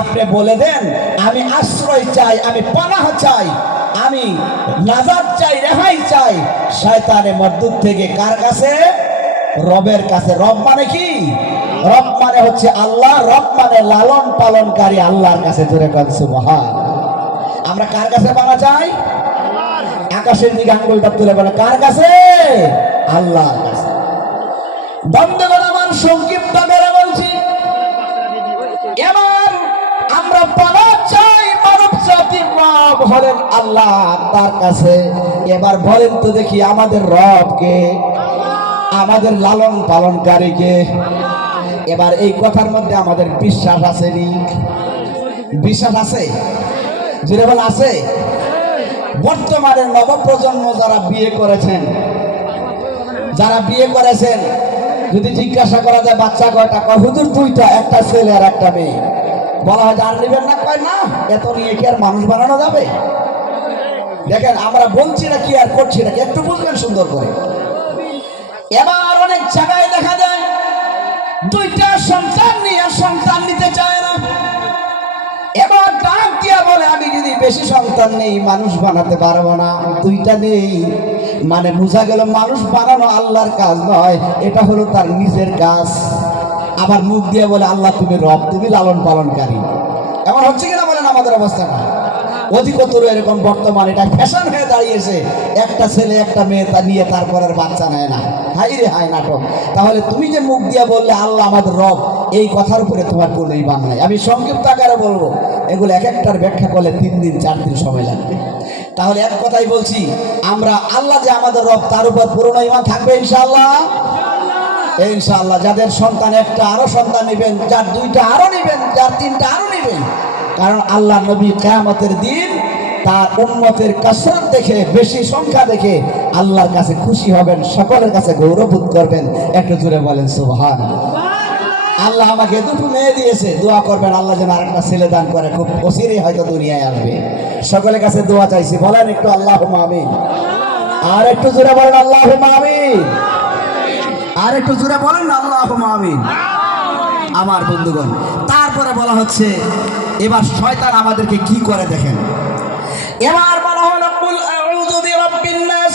আপনি বলে দেন, আমি আশ্রয় চাই, আমি পানাহ চাই, আমি নাজাত চাই, রেহাই চাই শয়তানের মর্দুদ থেকে। কার কাছে? রবের কাছে। রব মানে কি? রব মানে হচ্ছে আল্লাহ, রব মানে লালন পালনকারী আল্লাহর কাছে। জোরে কান সুবহানাল্লাহ। আমরা কার কাছে পানা চাই? আকাশের দিকে আঙ্গুলটা তুলে বলে, কার কাছে? আল্লাহর কাছে। বন্ধুগণ আমার সংক্ষিপ্ত করে বলছি, এবার আমরা পানা চাই মানব জাতির রব হলেন আল্লাহ, তার কাছে। এবার বলেন তো দেখি, আমাদের রবকে, আমাদের লালন পালনকারীকে। এবার এই কথার মধ্যে আমাদের বিশ্বাস আছে নি? বিশ্বাস আছে? যেটা বলে আছে। বর্তমানে নবপ্রজন্ম যারা বিয়ে করেছেন, যদি জিজ্ঞাসা করা যায় বাচ্চা কয়টা, কয় হুজুর 2টা, একটা ছেলে আর একটা মেয়ে। বলা হয় আর নেবেন না, কয় না, এত নিয়ে কি আর মানুষ বানানো যাবে? দেখেন আমরা বলছি না কি আর করছি না, একটু বুঝবেন সুন্দর করে। এবার অনেক জায়গায় দেখা যায় 2টা সন্তান নিয়ে সন্তান নিতে চায় না। এবার ডাক দিয়া বলে, আমি যদি বেশি সন্তান নেই মানুষ বানাতে পারবো না। 2টা নেই মানে বোঝা গেল মানুষ বানানো আল্লাহর কাজ নয়, এটা হলো তার নিজের কাজ। আবার মুখ দিয়ে বলে, আল্লাহ তুমি রব, তুমি লালন পালনকারী। এমন হচ্ছে কিনা বলেন আমাদের অবস্থাটা? অধিকতর এরকম বর্তমানে এটা ফ্যাশন হয়ে দাঁড়িয়েছে। একটা ছেলে একটা মেয়ে তা নিয়ে তারপর আর বাচ্চা নেয় না। হাই রে হাই নাটক। তাহলে তুমি যে মুখ দিয়ে বললে আল্লাহ আমাদের রব, এই কথার উপরে তোমার কোনো ইমান নাই। আমি সংক্ষিপ্ত আকারে বলবো, এগুলো এক একটার ব্যাখ্যা করলে 3 দিন 4 দিন সময় লাগবে। তাহলে এক কথাই বলছি, আমরা আল্লাহ যে আমাদের রব, তার উপর পুরনো ইমান থাকবে ইনশাআল্লাহ। ইনশাআল্লাহ যাদের সন্তান একটা আরো সন্তান নেবেন, যার দুইটা আরো নেবেন, যার তিনটা আরো নেবেন। কারণ আল্লাহ নবী কিয়ামতের দিন তার উম্মতের কাসরত দেখে, বেশি সংখ্যা দেখে আল্লাহর কাছে খুশি হবেন, সকলের কাছে গৌরববোধ করবেন। একটু জোরে বলেন সুবহানাল্লাহ। আল্লাহ আমাকে দুটো মেয়ে দিয়েছে, দোয়া করবেন আল্লাহ যেন আরেকটা ছেলে দান করে, খুব অচিরেই হয়তো দুনিয়ায় আসবে। সকলের কাছে দোয়া চাইছি, বলেন একটু আল্লাহুম্মা আমিন। আর একটু জোরে বলেন আল্লাহুম্মা আমিন। আর একটু জোরে বলেন আল্লাহুম্মা আমিন। আমার বন্ধুগণ, তারপরে বলা হচ্ছে এবার শয়তান আমাদেরকে কি করে দেখেন। এবার বলা হলো কুল আউযু বিরাব্বিন নাস,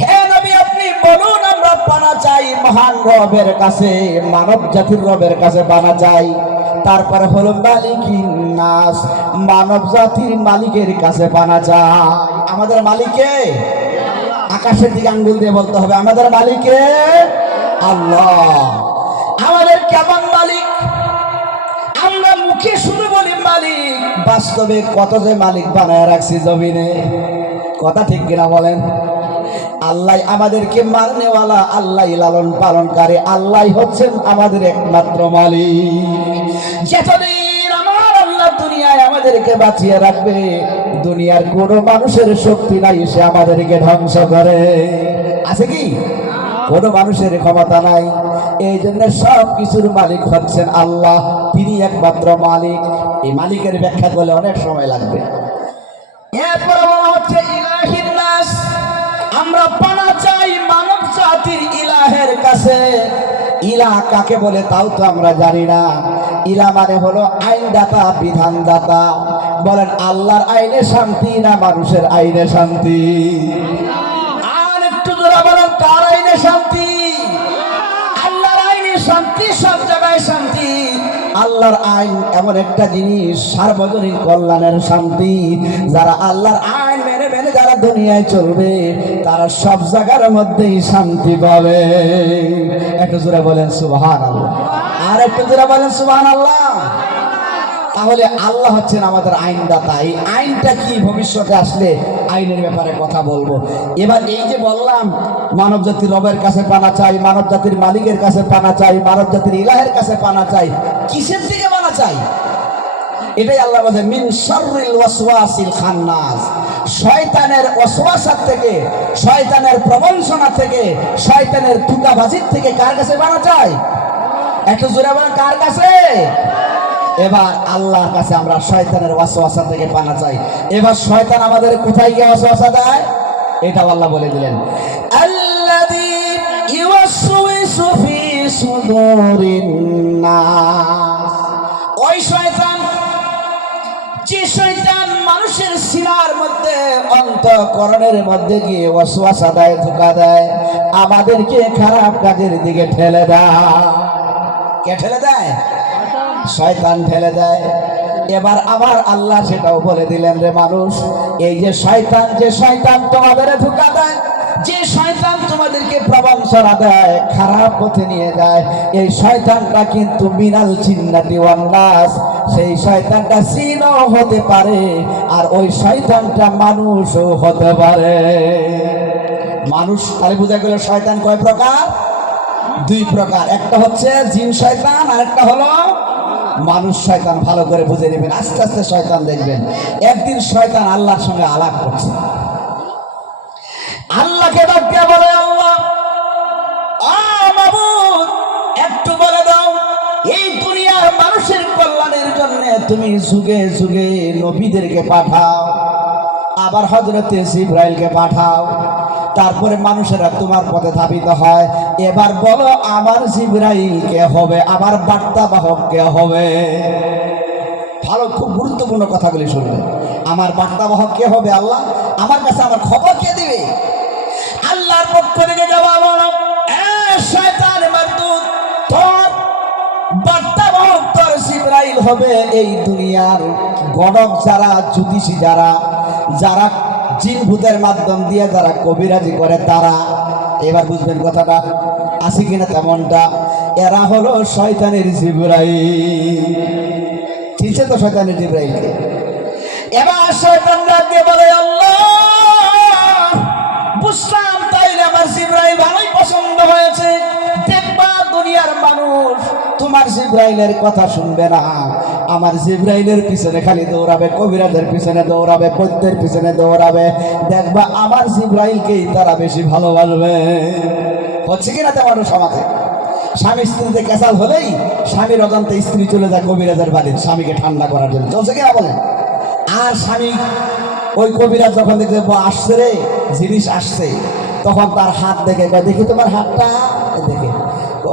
হে নবী আপনি বলুন আমরা পানা চাই মহান রবের কাছে, মানব জাতির রবের কাছে পানা চাই। তারপরে হলো মালিকিন নাস, মানব জাতির মালিকের কাছে পানা চাই। আমাদের মালিকে আকাশের দিকে আঙ্গুল দিয়ে বলতে হবে, আমাদের মালিকে আল্লাহ। আমাদের কেমন মালিক? আমরা মুখে শুধু বলি মালিক, বাস্তবে কত যে মালিক বানায় রাখছি জমিনে, কথা ঠিক কিনা বলেন? আল্লাহ আমাদেরকে মারনেওয়ালা, আল্লাহ লালন পালনকারী, আল্লাহ হচ্ছেন আমাদের একমাত্র মালিক। যতদিন আমার আল্লাহ দুনিয়ায় আমাদেরকে বাঁচিয়ে রাখবে, দুনিয়ার কোনো মানুষের শক্তি নাই সে আমাদেরকে ধ্বংস করে। আছে কি? কোনো মানুষের ক্ষমতা নাই। এই জন্য সব কিছুর মালিক হচ্ছেন আল্লাহ, তিনি একমাত্র মালিক। এই মালিকের ব্যাখ্যা করলে অনেক সময় লাগবে। এরপরে বলা হচ্ছে ইলাহিন নাস, আমরা পানা চাই মানব জাতির ইলাহের কাছে। ইলাহ কাকে বলে তাও তো আমরা জানি না। ইলাহ মানে হলো আইনদাতা, বিধানদাতা। বলেন আল্লাহর আইনে শান্তি না মানুষের আইনে শান্তি? আর একটু জোরে বলেন কার আইনে শান্তি? আল্লাহর আইনে শান্তি, সব জায়গায় শান্তি। আল্লাহর আইন এমন একটা জিনিস, সার্বজনীন কল্যাণের শান্তি। যারা আল্লাহর আইন মেনে মেনে যারা দুনিয়ায় চলবে, তারা সব জায়গার মধ্যেই শান্তি পাবে। একটু জোরে বলেন সুবহানাল্লাহ। আর একটু জোরে বলেন সুবহানাল্লাহ। তাহলে আল্লাহ হচ্ছেন আমাদের আইনদাতা। এই আইনটা কি ভবিষ্যতে আসলে আইনের ব্যাপারে কথা বলবো। এবার এই যে বললাম মানব জাতির রবের কাছে পানা চাই, মানব জাতির মালিকের কাছে পানা চাই, মানব জাতির ইলাহের কাছে পানা চাই, কিসের থেকে পানা চাই? এটাই আল্লাহ বলে মিন শাররিল ওয়াসওয়াসিল খান্নাস, শয়তানের ওয়াসওয়াসা থেকে, শয়তানের প্রবঞ্চনা থেকে, শয়তানের ধোঁকাবাজির থেকে কার কাছে পানা চাই? একটু জোরে বলেন কার কাছে? এবার আল্লাহর কাছে আমরা শয়তানের ওয়াসওয়াসা থেকে পানা চাই। এবার শয়তান আমাদের কোথায় গিয়ে ওয়াসওয়াসা দেয়? এটাও আল্লাহ বলে দিলেন, আল্লাযী ইউওয়াসওয়িসু ফি সুদুরিন নাস। ওই শয়তান, যে শয়তান মানুষের সিনার মধ্যে, অন্তঃকরণের মধ্যে গিয়ে ওয়াসওয়াসা দেয়, ধোঁকা দেয়, আমাদেরকে খারাপ কাজের দিকে ঠেলে দেয়। কে ঠেলে দেয়? শয়তান ঠেলে দেয়। এবার আবার আল্লাহ সেটাও বলে দিলেন, রে মানুষ, এই যে শয়তান তোমাদের ধোঁকা দেয়, যে শয়তান তোমাদেরকে প্রবঞ্চনা দেয়, খারাপ পথে নিয়ে যায়, এই শয়তানটা কিন্তু মিনাল জিন্নাতি ওয়ান নাস, সেই শয়তানটা জিনও হতে পারে, আর ওই শয়তানটা মানুষও হতে পারে। মানুষ তাহলে বোঝা গেল শয়তান কয় প্রকার? দুই প্রকার। একটা হচ্ছে জিন শয়তান, আর একটা হলো মানুষ শয়তান। ভালো করে বুঝে নেবেন, আস্তে আস্তে শয়তান দেখবেন। একদিন শয়তান আল্লাহর সঙ্গে আলাপ করছে, আল্লাহকে ডাক দিয়ে বলে, আল্লাহ মাবুদ একটু বলে দাও, এই দুনিয়ার মানুষের কল্যাণের জন্য তুমি যুগে যুগে নবীদেরকে পাঠাও, আবার হযরতে জিবরাইলকে পাঠাও, তারপরে মানুষেরা তোমার পথে ধাবিত হয়। এবার বলো আমার জিবরাইল কে হবে, আমার বার্তা বাহক কে হবে? ভালো, খুব গুরুত্বপূর্ণ কথাগুলি শুনবেন। আমার বার্তা বাহক কে হবে? আল্লাহ। আমার কাছে আমার খবর কে দিবে? আল্লাহর পক্ষ থেকে জবাব হলো, শয়তান মারদুদ, তোর বার্তা বাহক তোর জিবরাইল হবে। এই দুনিয়ার গণক যারা, জ্যোতিষী যারা, যারা জিন ভূতের মাধ্যম দিয়ে যারা কবিরাজি করে তারা, এবার বুঝবেন কথাটা আছে কিনা তেমনটা, এরা হলো শয়তানের জিবরাইল। ঠিকছে তো শয়তানের জিবরাইলকে? এবার শয়তান ডাক দিয়ে বলে, আল্লাহ বুঝলাম, তাইলে আমার জিবরাইল ভালোই পছন্দ হয়েছে, জিব্রাইলের কথা শুনবে না, আমার জিব্রাইলের পিছনে খালি দৌড়াবে, কবিরাজের পিছনে দৌড়াবে, বৈদ্যের পিছনে দৌড়াবে, দেখবা আমার জিব্রাইলকেই তারা বেশি ভালোবাসবে। হচ্ছে কিনা তেমন সমাজে স্বামী স্ত্রীতে ক্যাসাল হলেই স্বামীর অজান্তে স্ত্রী চলে যায় কবিরাজের বাড়ি স্বামীকে ঠান্ডা করার জন্য, চলছে কিনা বলেন? আর স্বামী ওই কবিরাজ যখন দেখবে আসছে রে জিনিস আসছে, তখন তার হাত দেখে কয় দেখি তোমার হাতটা, দেখে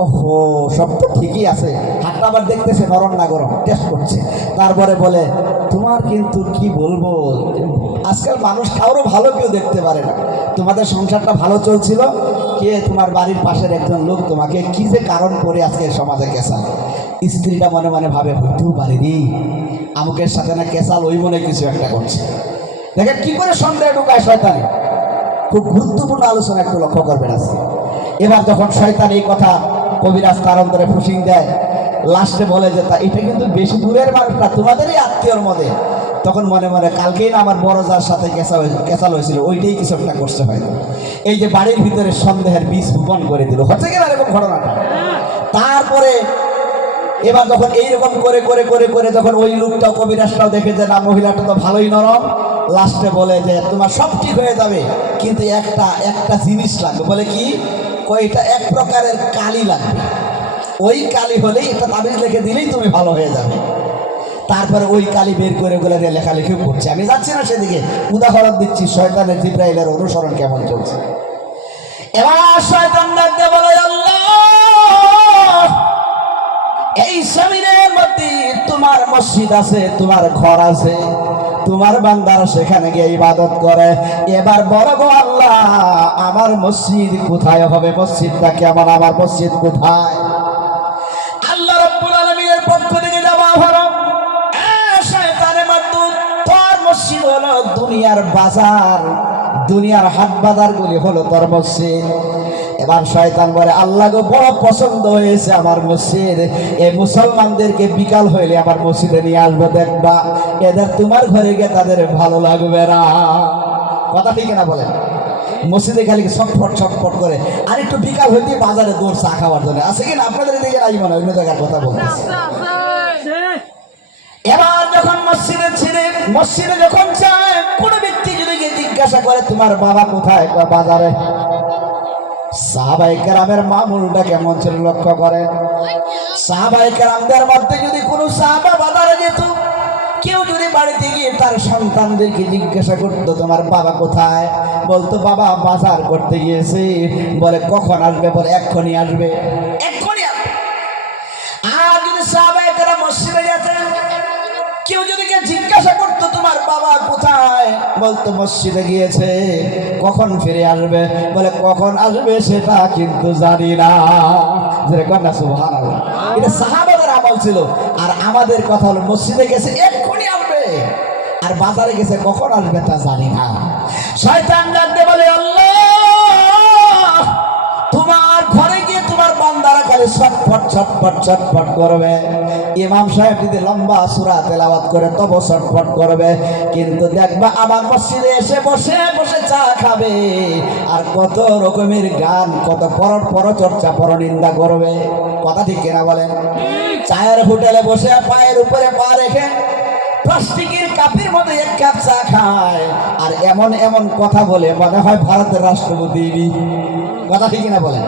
ওহো সব তো ঠিকই আছে, হাতটা আবার দেখতেছে নরম না গরম, টেস্ট করছে, তারপরে বলে তোমার কিন্তু কি বলবো, আজকাল মানুষ কারো ভালো কেউ দেখতে পারে না, তোমাদের সংসারটা ভালো চলছিল, কে তোমার বাড়ির পাশের একজন লোক তোমাকে কি যে কারণ করে আজকে সমাজে কেসাল। স্ত্রীটা মনে মনে ভাবে হইতেও পারিনি, আমুকের সাথে না কেসাল ওই মনে কিছু একটা করছে। দেখেন কি করে সন্দেহ ঢুকায় শয়তান। খুব গুরুত্বপূর্ণ আলোচনা একটু লক্ষ্য করবেন আজকে। এবার যখন শয়তান এই কথা কবিরাজ তার অন্তরে ফুসিং দেয়, লাস্টে বলে যে তা এটা কিন্তু বেশি দূরের মানুষটা, তোমাদেরই আত্মীয়র মধ্যে, তখন মনে মনে কালকেই না আমার বড় যার সাথে কেসাল হয়েছিল ওইটাই কিছু একটা করছে হয়তো, এই যে বাড়ির ভিতরে সন্দেহের বীজ বপন করে দিল, হচ্ছে কিনা এরকম ঘটনাটা। তারপরে এবার যখন এইরকম করে করে করে করে যখন ওই লোকটাও কবিরাজটাও দেখে যে না মহিলাটা তো ভালোই নরম, লাস্টে বলে যে তোমার সব ঠিক হয়ে যাবে, কিন্তু একটা জিনিস লাগবে। বলে কি? এটা এক প্রকারের কালি লাগবে, ওই কালি হলেই একটা তাবিজ লিখে দিলেই তুমি ভালো হয়ে যাবে। তারপরে ওই কালি বের করে বলে লেখালেখিও করছে। আমি যাচ্ছি না সেদিকে, উদাহরণ দিচ্ছি শয়তানের জিব্রাইলের অনুসরণ কেমন চলছে। এবার শয়তান ডাকতে বলে আল্লাহ এই জমিনের মধ্যে তোমার মসজিদ আছে, তোমার ঘর আছে, তোমার বান্দারা সেখানে গিয়ে ইবাদত করে, এবার বড় গো আল্লাহ আমার মসজিদ কোথায় হবে, মসজিদটা কেমন, আমার মসজিদ কোথায়? আল্লাহ রাব্বুল আলামিনের পক্ষ থেকে দেওয়া হলো শয়তানের মাধ্যমে তোর মসজিদ হলো দুনিয়ার বাজার, দুনিয়ার হাট বাজারগুলি হলো তোর মসজিদ। এবার শয়তান বলে আল্লাহ গো বড় পছন্দ হয়েছে আমার মসজিদ, এই মুসলমানদেরকে বিকাল হইলে আমার মসজিদে নিয়ে আসবো, দেখবা এদের তোমার ঘরে গিয়ে তাদের ভালো লাগবে না। কথা ঠিক না বলেন? মসজিদে খালি ছটফট ছটফট করে, আর একটু বিকাল হইতে বাজারে দৌড় চা খাওয়ার জন্য আছে কিনা? আপনাদের দিকে নাই মনে, অন্য জায়গার কথা বলতেছে। এবার যখন মসজিদে ছেড়ে মসজিদে যখন যায়, কোনো ব্যক্তি যদি গিয়ে জিজ্ঞাসা করে তোমার বাবা কোথায়, বাজারে। সাহাবায়ে কেরামের মামুলটা কেমন ছিল লক্ষ্য করেন। সাহাবায়ে কেরামদের মধ্যে যদি কোনো সাহাবা বাজারে যেত, কেউ যদি বাড়িতে গিয়ে তার সন্তানদেরকে জিজ্ঞাসা করতো তোমার বাবা কোথায়, বলতো বাবা বাজার করতে গিয়েছে। বলে কখন আসবে? বলে এক্ষুনি আসবে, এক্ষুনি আসবে। আর যদি সাহাবায়ে কেরাম মসজিদে যেতেন, কেউ যদি জিজ্ঞাসা করতো তোমার বাবা কোথায়, বলতো মসজিদে গিয়েছে, কখন ফিরে আসবে? বলে কখন আসবে সেটা কিন্তু জানি না। সুবহানাল্লাহ, এটা সাহাবাদের আমল ছিল। আর আমাদের কথা হলো মসজিদে গেছে এক্ষুনি আসবে, আর বাজারে গেছে কখন আসবে তা জানি না। শয়তান ডাকতে বলে আল্লাহ তোমার ঘরে গিয়ে তোমার বান্দারা খালি ছটফট ছটফট ছটফট করবে। ইমাম সাহেব যদি লম্বা সূরা তেলাওয়াত করে তবে ছটফট করবে, কিন্তু দেখবা আমার মসজিদে এসে বসে বসে চা খাবে, আর কত রকমের গান, কত পরচর্চা পরনিন্দা করবে। কথা ঠিক কিনা বলেন? চায়ের হোটেলে বসে পায়ের উপরে পা রেখে প্লাস্টিকের কাপের মধ্যে এক কাপ চা খায়, আর এমন এমন কথা বলে মনে হয় ভারতের রাষ্ট্রপতি। কথা ঠিক না বলেন?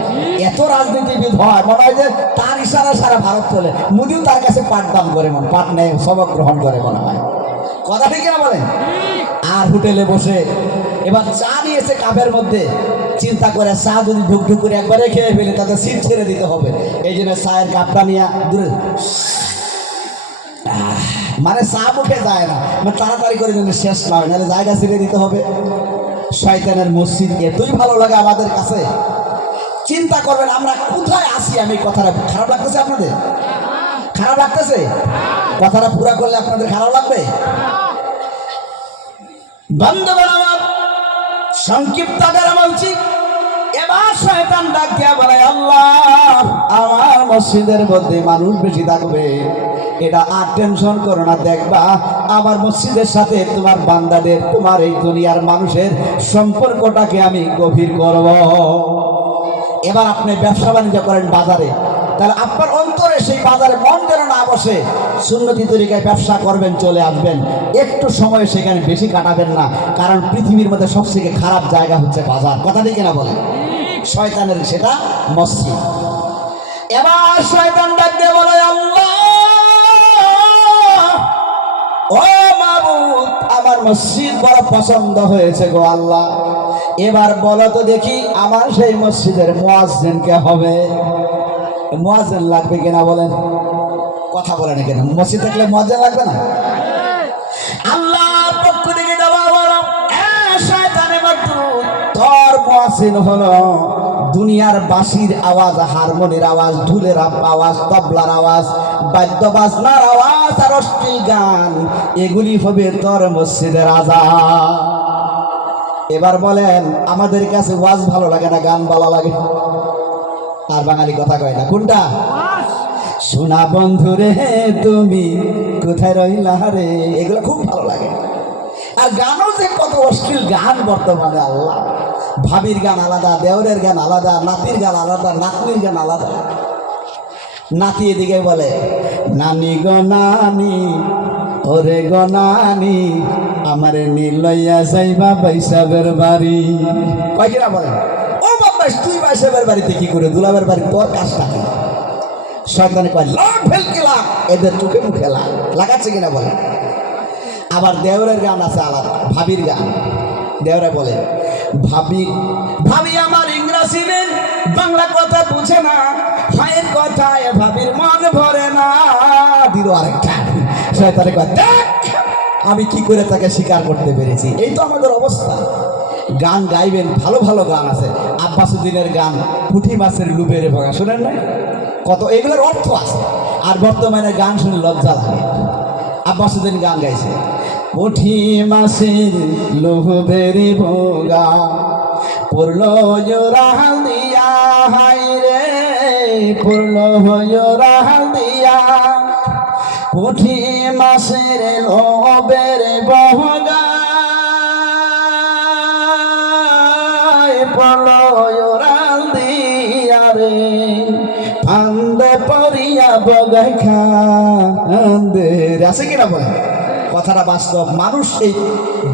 এত রাজনীতিবিদ হয়, মনে হয় যে তার ইশারা সারা ভারত চলে। মোদিও তার কাছে পাঠদান করে, মনে পাঠ নেই, সবক গ্রহণ করে মনে হয়। কথা ঠিক না বলেন? আর হোটেলে বসে এবার চা নিয়েছে কাপের মধ্যে, চিন্তা করে চা যদি ঢুকঢুক করে একবারে খেয়ে ফেলে তাতে সিট ছেড়ে দিতে হবে, এই জন্য চায়ের কাপটা নিয়ে দূরে, মানে চা মুখে যায় না, মানে তাড়াতাড়ি করে যেন শেষ না হয়, নাহলে জায়গা ছেড়ে দিতে হবে। শয়তানের মসজিদ এতই ভালো লাগে আমাদের কাছে, চিন্তা করবেন আমরা কোথায় আসি। আমি কথাটা খারাপ লাগতেছে আপনাদের? খারাপ লাগতেছে? কথাটা পুরা করলে আপনাদের খারাপ লাগবে? বন্ধুগণ আমার, সংক্ষিপ্ত আকারে বলছি। এবার শয়তান ডাক দিয়া বলে আল্লাহ আমার মসজিদের মধ্যে মানুষ বেশি থাকবে, এটা আর টেনশন করো না, দেখবা আমার মসজিদের সাথে তোমার বান্দাদের, তোমার এই দুনিয়ার মানুষের সম্পর্কটাকে আমি গভীর করব। এবার আপনি ব্যবসা বাণিজ্য করেন বাজারে, তাহলে আপনার অন্তরে সেই বাজারে মন যেন না বসে, সুন্নতি তরিকায় ব্যবসা করবেন, চলে আসবেন, একটু সময় সেখানে বেশি কাটাবেন না, কারণ পৃথিবীর মধ্যে সবথেকে খারাপ জায়গা হচ্ছে বাজার। কথা ঠিক না বলে? শয়তানের সেটা মসজিদ। এবার শয়তান ডাক দিয়ে বলে, আল্লাহ ও মাবুদ, আমার মসজিদ বড় পছন্দ হয়েছে গো আল্লাহ, এবার বলো তো দেখি আমার সেই মসজিদের মুয়াজ্জিন কে হবে? মুয়াজ্জিন লাগবে কিনা বলেন? কথা বলেন কেন? মসজিদ থাকলে মুয়াজ্জিন লাগবে না? আল্লাহর পক্ষ থেকে দেওয়া বলো, শয়তানের মারদুদ, তোর মুয়াজ্জিন হলো দুনিয়ার বাঁশির আওয়াজ, হারমোনির আওয়াজ, ঢুলের আওয়াজ, তবলার আওয়াজ, বাদ্য বাজনার আওয়াজ আর অশ্লীল গান, এগুলি হবে তোর মসজিদের আযান। এবার বলেন, আমাদের কাছে ওয়াজ ভালো লাগে না গান ভালো লাগে? আর বাঙালি কথা কয় না, কোনটা? সোনা বন্ধু রে তুমি কোথায় রইলা রে, এগুলো খুব ভালো লাগে। আর গানও যে কত অশ্লীল গান বর্তমানে, আল্লাহ! ভাবির গান আলাদা, দেওরের গান আলাদা, নাতির গান আলাদা, নাতনির গান আলাদা। নাতি এদিকে বলে, নানি গো নানি, ওরে গো নানি, আমারে নিলইয়া যাইবা বাইসাবের বাড়ি। কয় কিনা বলেন? ও বাবা, তুই বাইসাবের বাড়িতে কি করে? দুলাবের বাড়ি তোর কাজটা কি? শয়তানে কয়, লাগ ফেলকে লাগ, এদের চোখে মুখে লাগ। লাগাচ্ছে কিনা বলে? আবার দেওরের গান আছে আলাদা, ভাবির গান। দেওরা বলে, ভাবি ভাবি আমার ইংরেজি নেন, বাংলা কথা বুঝে না, ভাইয়ের কথায় ভাবির মন ভরে না। দিল আরেকটা। শয়তানে কয়, দেখ আমি কি করে তাকে স্বীকার করতে পেরেছি। এই তো আমাদের অবস্থা। গান গাইবেন, ভালো ভালো গান আছে, আব্বাসুদ্দিনের গান, পুঁটি মাছের লুবের ভাঙা, শোনেন না? কত এগুলোর অর্থ আছে। আর বর্তমানে গান শুনে লজ্জা লাগে। আব্বাসুদ্দিন গান গাইছে, পুঁটি মাছের লোভের ভোগা পড়ল রাহাল দিয়া, হাই রে পড়ল রাহাল দিয়া, পুঁটি মাছের লোভের ভোগা পড়ল রাহাল দিয়া রে, ফান্দে পরিয়া বগাই খান্দে। আছে কিনা বলে? কথাটা বাস্তব। মানুষ এই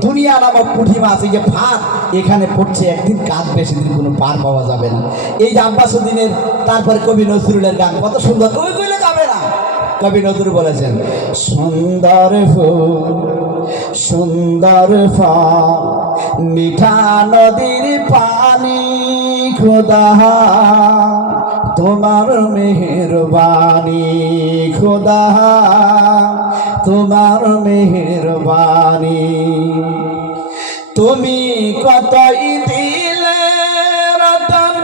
দুনিয়া নামক পুঁটি মাছ, এই যে ভাত এখানে পড়ছে, একদিন কাঁদবে, সেদিন কোনো পার পাওয়া যাবে না। এই যে আব্বাসুদ্দিনের, তারপরে কবি নজরুলের গান কত সুন্দর, কবি কইলে যাবে না। কবি নজরুল বলেছেন, সুন্দর ফুল সুন্দর ফল, মিঠা নদীর পানি, খোদা তোমার মেহেরবানি, খোদা তোমার মেহেরবানি, তুমি কতই দিলে রতন,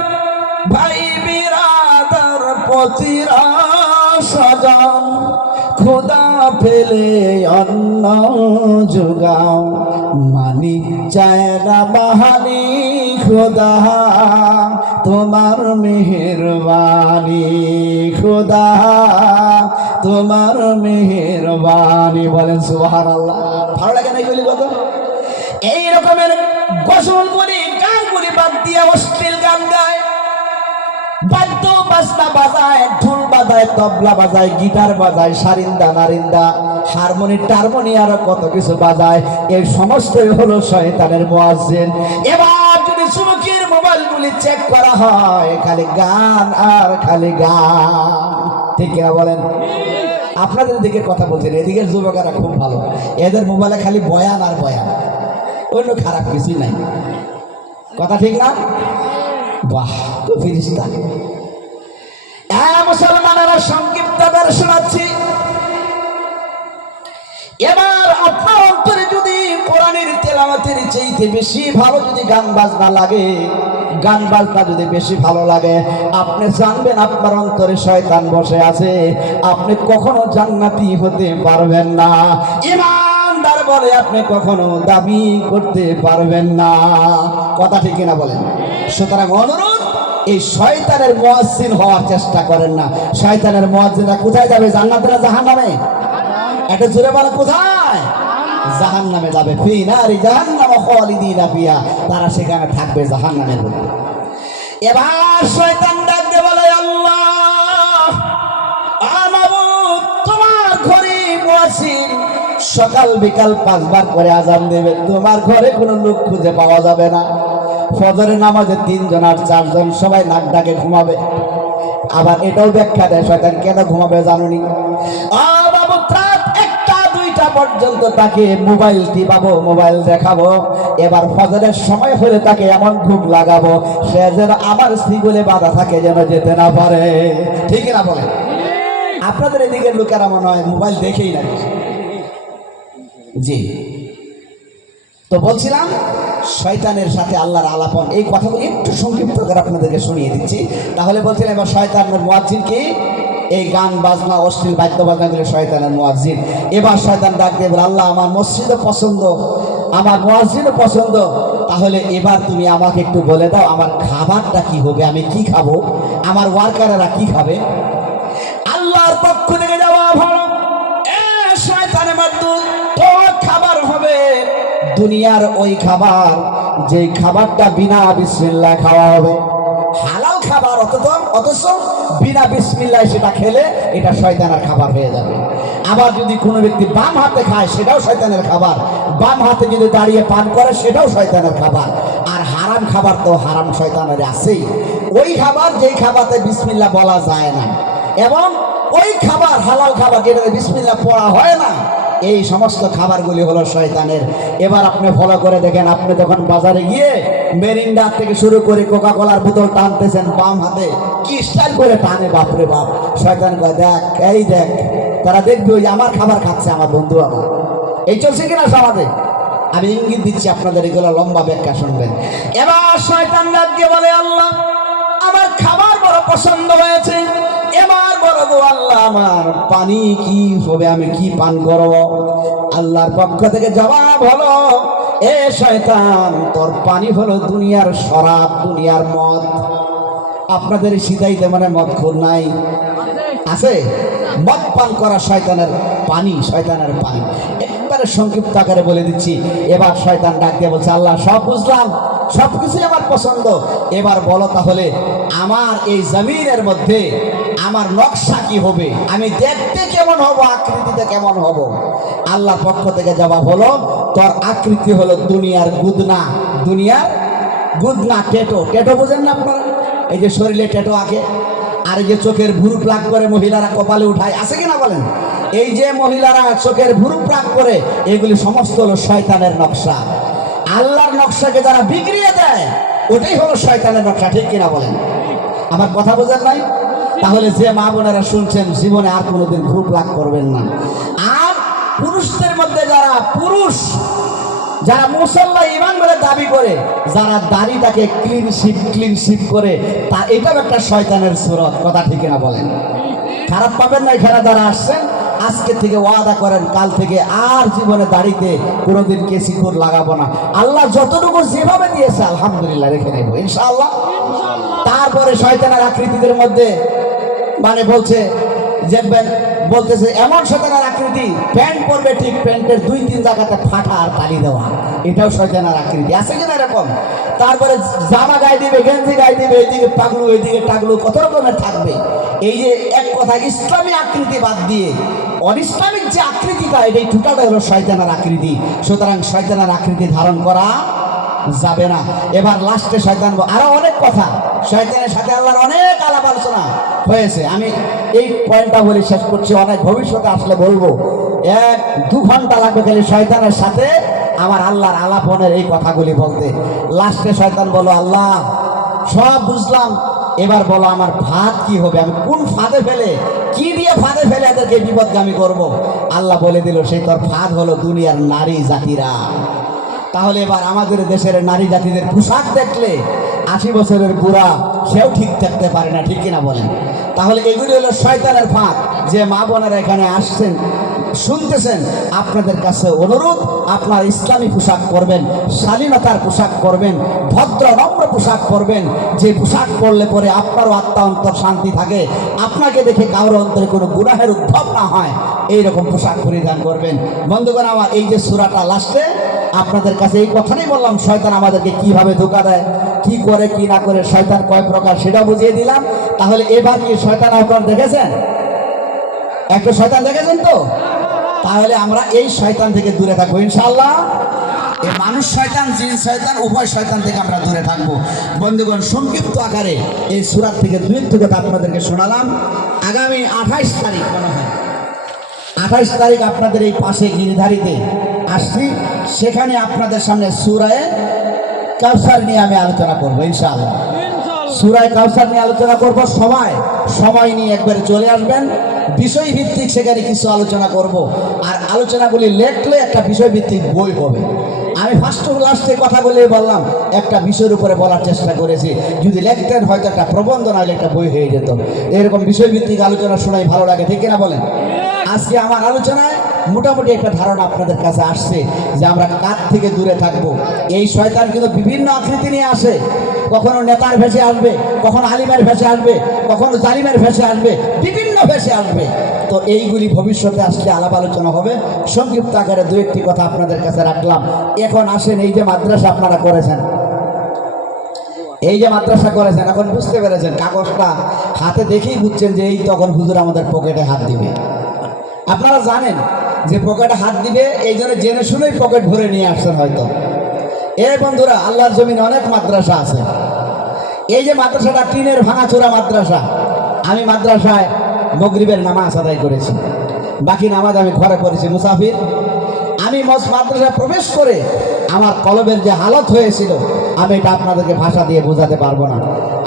ভাই বিরাদর পতির সজন, খোদা পেলে অন্ন যোগাও, মানি চায় না বাহানি, খোদা তোমার মেহেরবানি, খোদা তোমার মেহেরবানি। বলেন সুবহানাল্লাহ। ভালো লাগে না এগুলি কত? এই রকমের গজলগুলি, গানগুলি বাদ দিয়ে অশ্লীল গান গায়, বাদ্য বাজনা বাজায়, ঢোল বাজায়, তবলা বাজায়, গিটার বাজায়, সারিন্দা নারিন্দা, হারমোনি টারমোনি, আরো কত কিছু বাজায়। এই সমস্তই হলো শয়তানের মুয়াজ্জিন। এবার যদি চুমুকের মোবাইলগুলি চেক করা হয়, খালি গান আর খালি গান। ঠিক কিনা বলেন? আপনাদের দিকে কথা বলছেন, এদিকের যুবকেরা খুব ভালো, এদের মোবাইলে খালি বয়ান আর বয়ান, অন্য খারাপ কিছুই নাই। কথা ঠিক না? বাহ, তো ফিরিস্তা। মুসলমানেরা সংক্ষিপ্ত করে শোনাচ্ছি। এবার আপনার অন্তরে যদি কোরআনের তেলাওয়াতের চাইতে বেশি ভালো যদি গান বাজনা লাগে, গান বাজনা যদি বেশি ভালো লাগে, আপনি জানবেন আপনার অন্তরে শয়তান বসে আছে, আপনি কখনো জান্নাতি হতে পারবেন না। ইমানদার বলে আপনি কখনো দাবি করতে পারবেন না। কথা ঠিক কিনা বলেন? সুতরাং অনুরোধ, এই শয়তানের মুয়াজ্জিন হওয়ার চেষ্টা করেন না। শয়তানের মুয়াজ্জিনরা কোথায় যাবে? জান্নাতে না জাহান্নামে? এটা জোরে বলে, কোথায়? জাহান্নামে যাবে। ফি নারি জাহান্নাম খালিদিনা ফিহা, তারা সেখানে থাকবে জাহান্নামের মধ্যে। এবার শয়তান ডাক দিয়ে বলে, আল্লাহ ইয়াসিন সকাল বিকাল 5 বার করে আজান দেবে, তোমার ঘরে কোনো লোক খুঁজে পাওয়া যাবে না। ফজরের নামাজে 3 জন আর 4 জন সবাই নাক ডাকে ঘুমাবে। আবার এটাও ব্যাখ্যা দেয় শয়তান কেন ঘুমাবে জানুনি? বাবু রাত 1টা 2টা পর্যন্ত তাকে মোবাইল টিপাবো, মোবাইল দেখাবো। এবার ফজরের সময় হলে তাকে এমন ঘুম লাগাবো সে যেন আমার সিগুলে বাধা থাকে যেন যেতে না পারে। ঠিক না বলে? আপনাদের এদিকের লোকেরা মনে হয় মোবাইল দেখেই না। জি, তো বলছিলাম শয়তানের সাথে আল্লাহর আলাপন, এই কথাগুলি একটু সংক্ষিপ্ত করে আপনাদেরকে শুনিয়ে দিচ্ছি। তাহলে বলছিলাম এবার শয়তানের মুয়াজ্জিন কি? এই গান বাজনা অশ্লীল বাদ্য বাজনাগুলো শয়তানের মুয়াজ্জিন। এবার শয়তান ডাক দিয়ে বলে, আল্লাহ আমার মসজিদও পছন্দ, আমার মুয়াজ্জিনও পছন্দ, তাহলে এবার তুমি আমাকে একটু বলে দাও আমার খাবারটা কি হবে, আমি কি খাবো, আমার ওয়ার্কারেরা কি খাবে? আল্লাহর পক্ষ থেকে জবাব হলো, এ শয়তানের মাধ্যম তোর খাবার হবে দুনিয়ার ওই খাবার যে খাবারটা বিনা বিসমিল্লাহ খাওয়া হবে, হালাল খাবার, অথচ বিনা বিসমিল্লাহ সেটা খেলে এটা শয়তানের খাবার হয়ে যাবে। আবার যদি কোনো ব্যক্তি বাম হাতে খায় সেটাও শয়তানের খাবার, বাম হাতে যদি দাঁড়িয়ে পান করে সেটাও শয়তানের খাবার। আর হারাম খাবার তো হারাম শয়তানের আছেই, ওই খাবার যেই খাবারে বিসমিল্লাহ বলা যায় না, এবং ওই খাবার হালাল খাবার যেটাতে বিসমিল্লাহ পড়া হয় না, এই সমস্ত খাবারগুলি হলো শয়তানের। এবার আপনি ফলো করে দেখেন, আপনি যখন বাজারে গিয়ে মেরিন্ডা থেকে শুরু করে কোকা কোলার বোতল টানতেছেন বাম হাতে, কি স্টাইল করে টানে, বাপরে বাপ। শয়তান কয় দেখ, এই দেখ, তারা দেখবে ওই আমার খাবার খাচ্ছে আমার বন্ধু আমার। এই চলছে কিনা সমাজে? আমি ইঙ্গিত দিচ্ছি আপনাদের, এগুলো লম্বা ব্যাখ্যা শুনবেন। এবার শয়তান ডাক দিয়ে বলে, আল্লাহ আমার খাবার বড় পছন্দ হয়েছে, এবার বড় গো আল্লাহ আমার পানি কি হবে, আমি কি পান করব? আল্লাহর পক্ষ থেকে জবাব হলো, এ শয়তান তোর পানি হলো দুনিয়ার শরাব, দুনিয়ার মদ। আপনাদের সিধাইতে মানে মদ খোর নাই আছে? মদ পান করা শয়তানের পানি, শয়তানের পানি। একবারে সংক্ষিপ্ত আকারে বলে দিচ্ছি। এবার শয়তান ডাক দিয়ে বলছে, আল্লাহ সব বুঝলাম, সব কিছুই আমার পছন্দ, এবার বলো তাহলে আমার এই জমিনের মধ্যে আমার নকশা কি হবে, আমি দেখতে কেমন হব, আকৃতিতে কেমন হব? আল্লাহর পক্ষ থেকে জবাব হলো, তোর আকৃতি হলো দুনিয়ার গুদনা, দুনিয়ার গুদনা, টেটো। টেটো বোঝেন না আপনারা? এই যে শরীরে টেটো আঁকে, আর এই যে চোখের ভুরু প্লাগ করে মহিলারা কপালে উঠায়, আছে কিনা বলেন? এই যে মহিলারা চোখের ভুরু প্লাগ করে, এগুলি সমস্ত হলো শয়তানের নকশা। আল্লাহর নকশাকে যারা বিগড়িয়ে দেয়, ওটাই হলো শয়তানের নকশা। ঠিক কিনা বলেন? আমার কথা বোঝেন নাই? তাহলে যে মা বোনেরা শুনছেন, জীবনে আর কোনোদিন ভুরু প্লাগ করবেন না। আর পুরুষদের মধ্যে যারা পুরুষ, যারা মুসল্লা ইমান বলে দাবি করে, যারা দাড়িটাকে ক্লিন শিপ করে, তা এটাও একটা শয়তানের সুরত। কথা ঠিক না বলেন? খারাপ পাবেন না এখানে যারা আসছেন, আজকে থেকে ওয়াদা করেন কাল থেকে আর জীবনে দাড়িতে কোনোদিন কেসিকুর লাগাবো না। আল্লাহ যতটুকু যেভাবে দিয়েছে আলহামদুলিল্লাহ রেখে নেব ইনশাআল্লাহ। তারপরে শয়তানের আকৃতিদের মধ্যে মানে বলছে, দেখবেন বলতেছে এমন শয়তানের আকৃতি, প্যান্ট পরবে ঠিক প্যান্টের 2-3 জায়গাতে ফাটা আর তালি দেওয়া, এটাও শয়তানের আকৃতি। আছে কিনা এরকম? তারপরে জামা গায়ে দিবে, গেঞ্জি গায়ে দিবে, এইদিকে পাগলু এইদিকে টাগলু, কত রকমের থাকবে। এই যে এক কথা ইসলামী আকৃতি বাদ দিয়ে অনিসলামিক যে আকৃতিটা, এটাই টোটালটা হলো শয়তানের আকৃতি। সুতরাং শয়তানের আকৃতি ধারণ করা যাবে না। এবার লাস্টে শয়তান আরো অনেক কথা, শয়তানের সাথে আল্লাহর অনেক আলাপ আলোচনা হয়েছে। আমি এই পয়েন্টটা বলে শেষ করছি, অনেক ভবিষ্যতে আসলে বলবো। 1-2 ঘন্টা লাগবে খালি শয়তানের সাথে আমার আল্লাহর আলাপনের এই কথাগুলি বলতে। লাস্টে শয়তান বলো, আল্লাহ সব বুঝলাম, এবার বলো আমার ফাঁদ কি হবে, আমি কোন ফাঁদে ফেলে, কি দিয়ে ফাঁদে ফেলে এদেরকে বিপদগামী করব? আল্লাহ বলে দিল, সেই তোর ফাঁদ হলো দুনিয়ার নারী জাতিরা। তাহলে এবার আমাদের দেশের নারী জাতিদের পোশাক দেখলে 80 বছরের বুড়া সেও ঠিক থাকতে পারে না। ঠিক কিনা বলেন? তাহলে এগুলি হলো শয়তানের ফাঁদ। যে মা বোনেরা এখানে আসছেন, শুনতেছেন, আপনাদের কাছে অনুরোধ, আপনার ইসলামী পোশাক পরবেন, শালীনতার পোশাক পরবেন, ভদ্র নম্র পোশাক পরবেন, যে পোশাক পরলে পরে আপনারও আত্মা অন্তর শান্তি থাকে, আপনাকে দেখে কারোর অন্তরে কোনো গুনাহের উদ্ভব না হয়, এইরকম পোশাক পরিধান করবেন। বন্ধুগণ আমার, এই যে সূরাটা লাস্টে আপনাদের কাছে এই কথাটাই বললাম, শয়তান আমাদেরকে কিভাবে ধোঁকা দেয়, কি করে কি না করে, শয়তান কয় প্রকার সেটা বুঝিয়ে দিলাম। তাহলে এবার কি শয়তান আপনারা দেখেছেন? একটা শয়তান দেখেছেন তো? তাহলে আমরা এই শয়তান থেকে দূরে থাকবো ইনশাআল্লাহ। এই মানুষ শয়তান, জিন শয়তান, উভয় শয়তান থেকে আমরা দূরে থাকবো। বন্ধুগণ, সংক্ষিপ্ত আকারে এই সূরা থেকে দুই একটি কথা আপনাদেরকে শোনালাম। আগামী 28 তারিখ মনে হয় 28 তারিখ আপনাদের এই পাশে গিরিধারীতে আসছি, সেখানে আপনাদের সামনে সূরা কাউসার নিয়ে আমি আলোচনা করবো ইনশাআল্লাহ। সূরা কাউসার নিয়ে আলোচনা করব। সবাই সময় নিয়ে একবারে চলে আসবেন। বিষয় ভিত্তিক সেখানে কিছু আলোচনা করব, আর আলোচনাগুলি লেখলে একটা বিষয় ভিত্তিক বই হবে। আমি ফার্স্ট লাস্টে কথা বলে বললাম, একটা বিষয়ের উপরে বলার চেষ্টা করেছি। যদি লেখতেন হয়তো একটা প্রবন্ধ নাহলে একটা বই হয়ে যেত। এরকম বিষয়ভিত্তিক আলোচনা শোনাই ভালো লাগে, ঠিক কিনা বলেন? আজকে আমার আলোচনায় মোটামুটি একটা ধারণা আপনাদের কাছে আসছে যে আমরা কার থেকে দূরে থাকব। এই শয়তান কিন্তু বিভিন্ন আকৃতি নিয়ে আসে। কখনো নেতার ভেসে আসবে, কখনো আলিমের ভেসে আসবে, কখনো জালিমের ভেসে আসবে, বিভিন্ন ভেসে আসবে। তো এইগুলি ভবিষ্যতে আসলে আলাপ আলোচনা হবে। সংক্ষিপ্ত আকারে দু একটি কথা আপনাদের কাছে রাখলাম। এখন আসেন, এই যে মাদ্রাসা আপনারা করেছেন, এই যে মাদ্রাসা করেছেন, এখন বুঝতে পেরেছেন, কাগজটা হাতে দেখেই বুঝছেন যে এই তখন হুজুর আমাদের পকেটে হাত দিবে। আপনারা জানেন যে পকেটে হাত দিবে, এই জন্য জেনে শুনেই পকেট ভরে নিয়ে আসছেন হয়তো। এই বন্ধুরা, আল্লাহর জমিনে অনেক মাদ্রাসা আছে। এই যে মাদ্রাসাটা টিনের ভাঙাচোরা মাদ্রাসা, আমি মাদ্রাসায় মাগরিবের নামাজ আদায় করেছি, বাকি নামাজ আমি ঘরে পড়েছি মুসাফির। আমি মাদ্রাসায় প্রবেশ করে আমার কলবের যে হালত হয়েছিল, আমি এটা আপনাদেরকে ভাষা দিয়ে বোঝাতে পারবো না।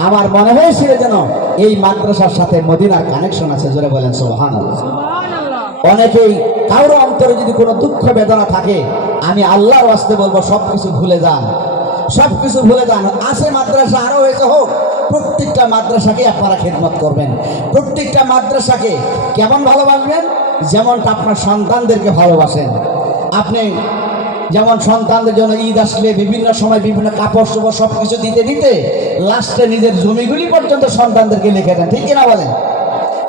আমার মনে হয়েছিল যেন এই মাদ্রাসার সাথে মদিনার কানেকশন আছে। জোরে বলেন সুবহানাল্লাহ। অনেকেই কারো অন্তরে যদি কোনো দুঃখ বেদনা থাকে, আমি আল্লাহর ওয়াস্তে বলবো সব কিছু ভুলে যান, সব কিছু ভুলে যান। আছে মাদ্রাসা, আরও হয়েছে হোক, প্রত্যেকটা মাদ্রাসাকে আপনারা খেদমত করবেন। প্রত্যেকটা মাদ্রাসাকে কেমন ভালোবাসবেন? যেমনটা আপনার সন্তানদেরকে ভালোবাসেন। আপনি যেমন সন্তানদের জন্য ঈদ আসলে বিভিন্ন সময় বিভিন্ন কাপড় চোপড় সব কিছু দিতে দিতে লাস্টে নিজের জমিগুলি পর্যন্ত সন্তানদেরকে লিখে দেন, ঠিক কিনা বলেন?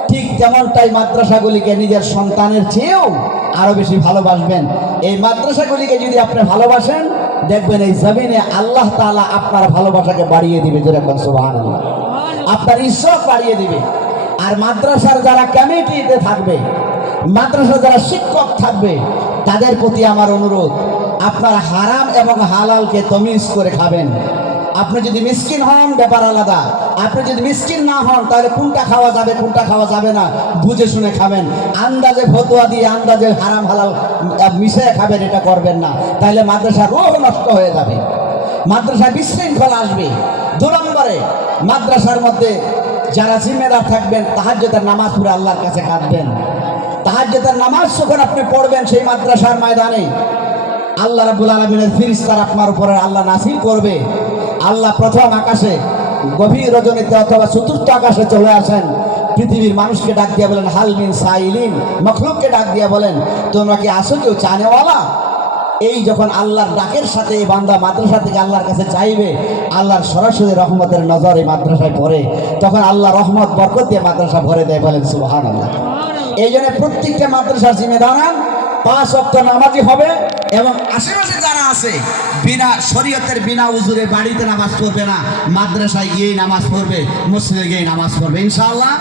ঠিক তেমনটাই মাদ্রাসাগুলিকে নিজের সন্তানের চেয়েও আরো বেশি ভালোবাসবেন। এই মাদ্রাসাগুলিকে যদি আপনি ভালোবাসেন, দেখবেন এই জমিনে আল্লাহ তাআলা আপনার ভালোবাসাকে বাড়িয়ে দিবে। যেরকম সুবহানাল্লাহ, আপনার ইজ্জত বাড়িয়ে দিবে। আর মাদ্রাসার যারা কমিটিতে থাকবে, মাদ্রাসার যারা শিক্ষক থাকবে, তাদের প্রতি আমার অনুরোধ, আপনার হারাম এবং হালালকে তমিজ করে খাবেন। আপনি যদি মিসকিন হন ব্যাপার আলাদা, আপনি যদি মিসকিন না হন তাহলে কোনটা খাওয়া যাবে কোনটা খাওয়া যাবে না বুঝে শুনে খাবেন। আন্দাজে ফতোয়া দিয়ে আন্দাজে হারাম হালাল মিশিয়ে খাবেন, এটা করবেন না। তাহলে মাদ্রাসার রোহ নষ্ট হয়ে যাবে, মাদ্রাসায় বিশৃঙ্খলা আসবে। 2 নম্বরে, মাদ্রাসার মধ্যে যারা জিম্মেদার থাকবেন, তাহাজ্জুদের নামাজ পড়ে আল্লাহর কাছে কাঁদবেন। তাহাজ্জুদের নামাজ যখন আপনি পড়বেন সেই মাদ্রাসার ময়দানে, আল্লাহ রাব্বুল আলামিনের ফেরেশতারা আপনার উপরে আল্লাহ নাযিল করবে। আল্লাহ প্রথম আকাশে গভীর রজনীতে অথবা চতুর্থ আকাশে চলে আসেন। পৃথিবীর মানুষকে ডাক দিয়া বলেন, হাল মিন সাইলিন, মখলুককে ডাক দিয়া বলেন, তোমরা কি আসো কেউ চানেওয়ালা? এই যখন আল্লাহর ডাকের সাথে এই বান্দা মাদ্রাসা থেকে আল্লাহর কাছে চাইবে, আল্লাহর সরাসরি রহমতের নজর এই মাদ্রাসায় পড়ে, তখন আল্লাহ রহমত বরকত দিয়ে মাদ্রাসা ভরে দেয়। বলেন সুবহানাল্লাহ। এই জন্য প্রত্যেকটা মাদ্রাসার জিম্মেদার 5 ওয়াক্ত নামাজি হবে, এবং আশেপাশে যারা আছে বিনা শরীয়তের বিনা উজুরে বাড়িতে নামাজ পড়বে না, মাদ্রাসায় গিয়েই নামাজ পড়বে, মসজিদে গিয়েই নামাজ পড়বে ইনশাআল্লাহ।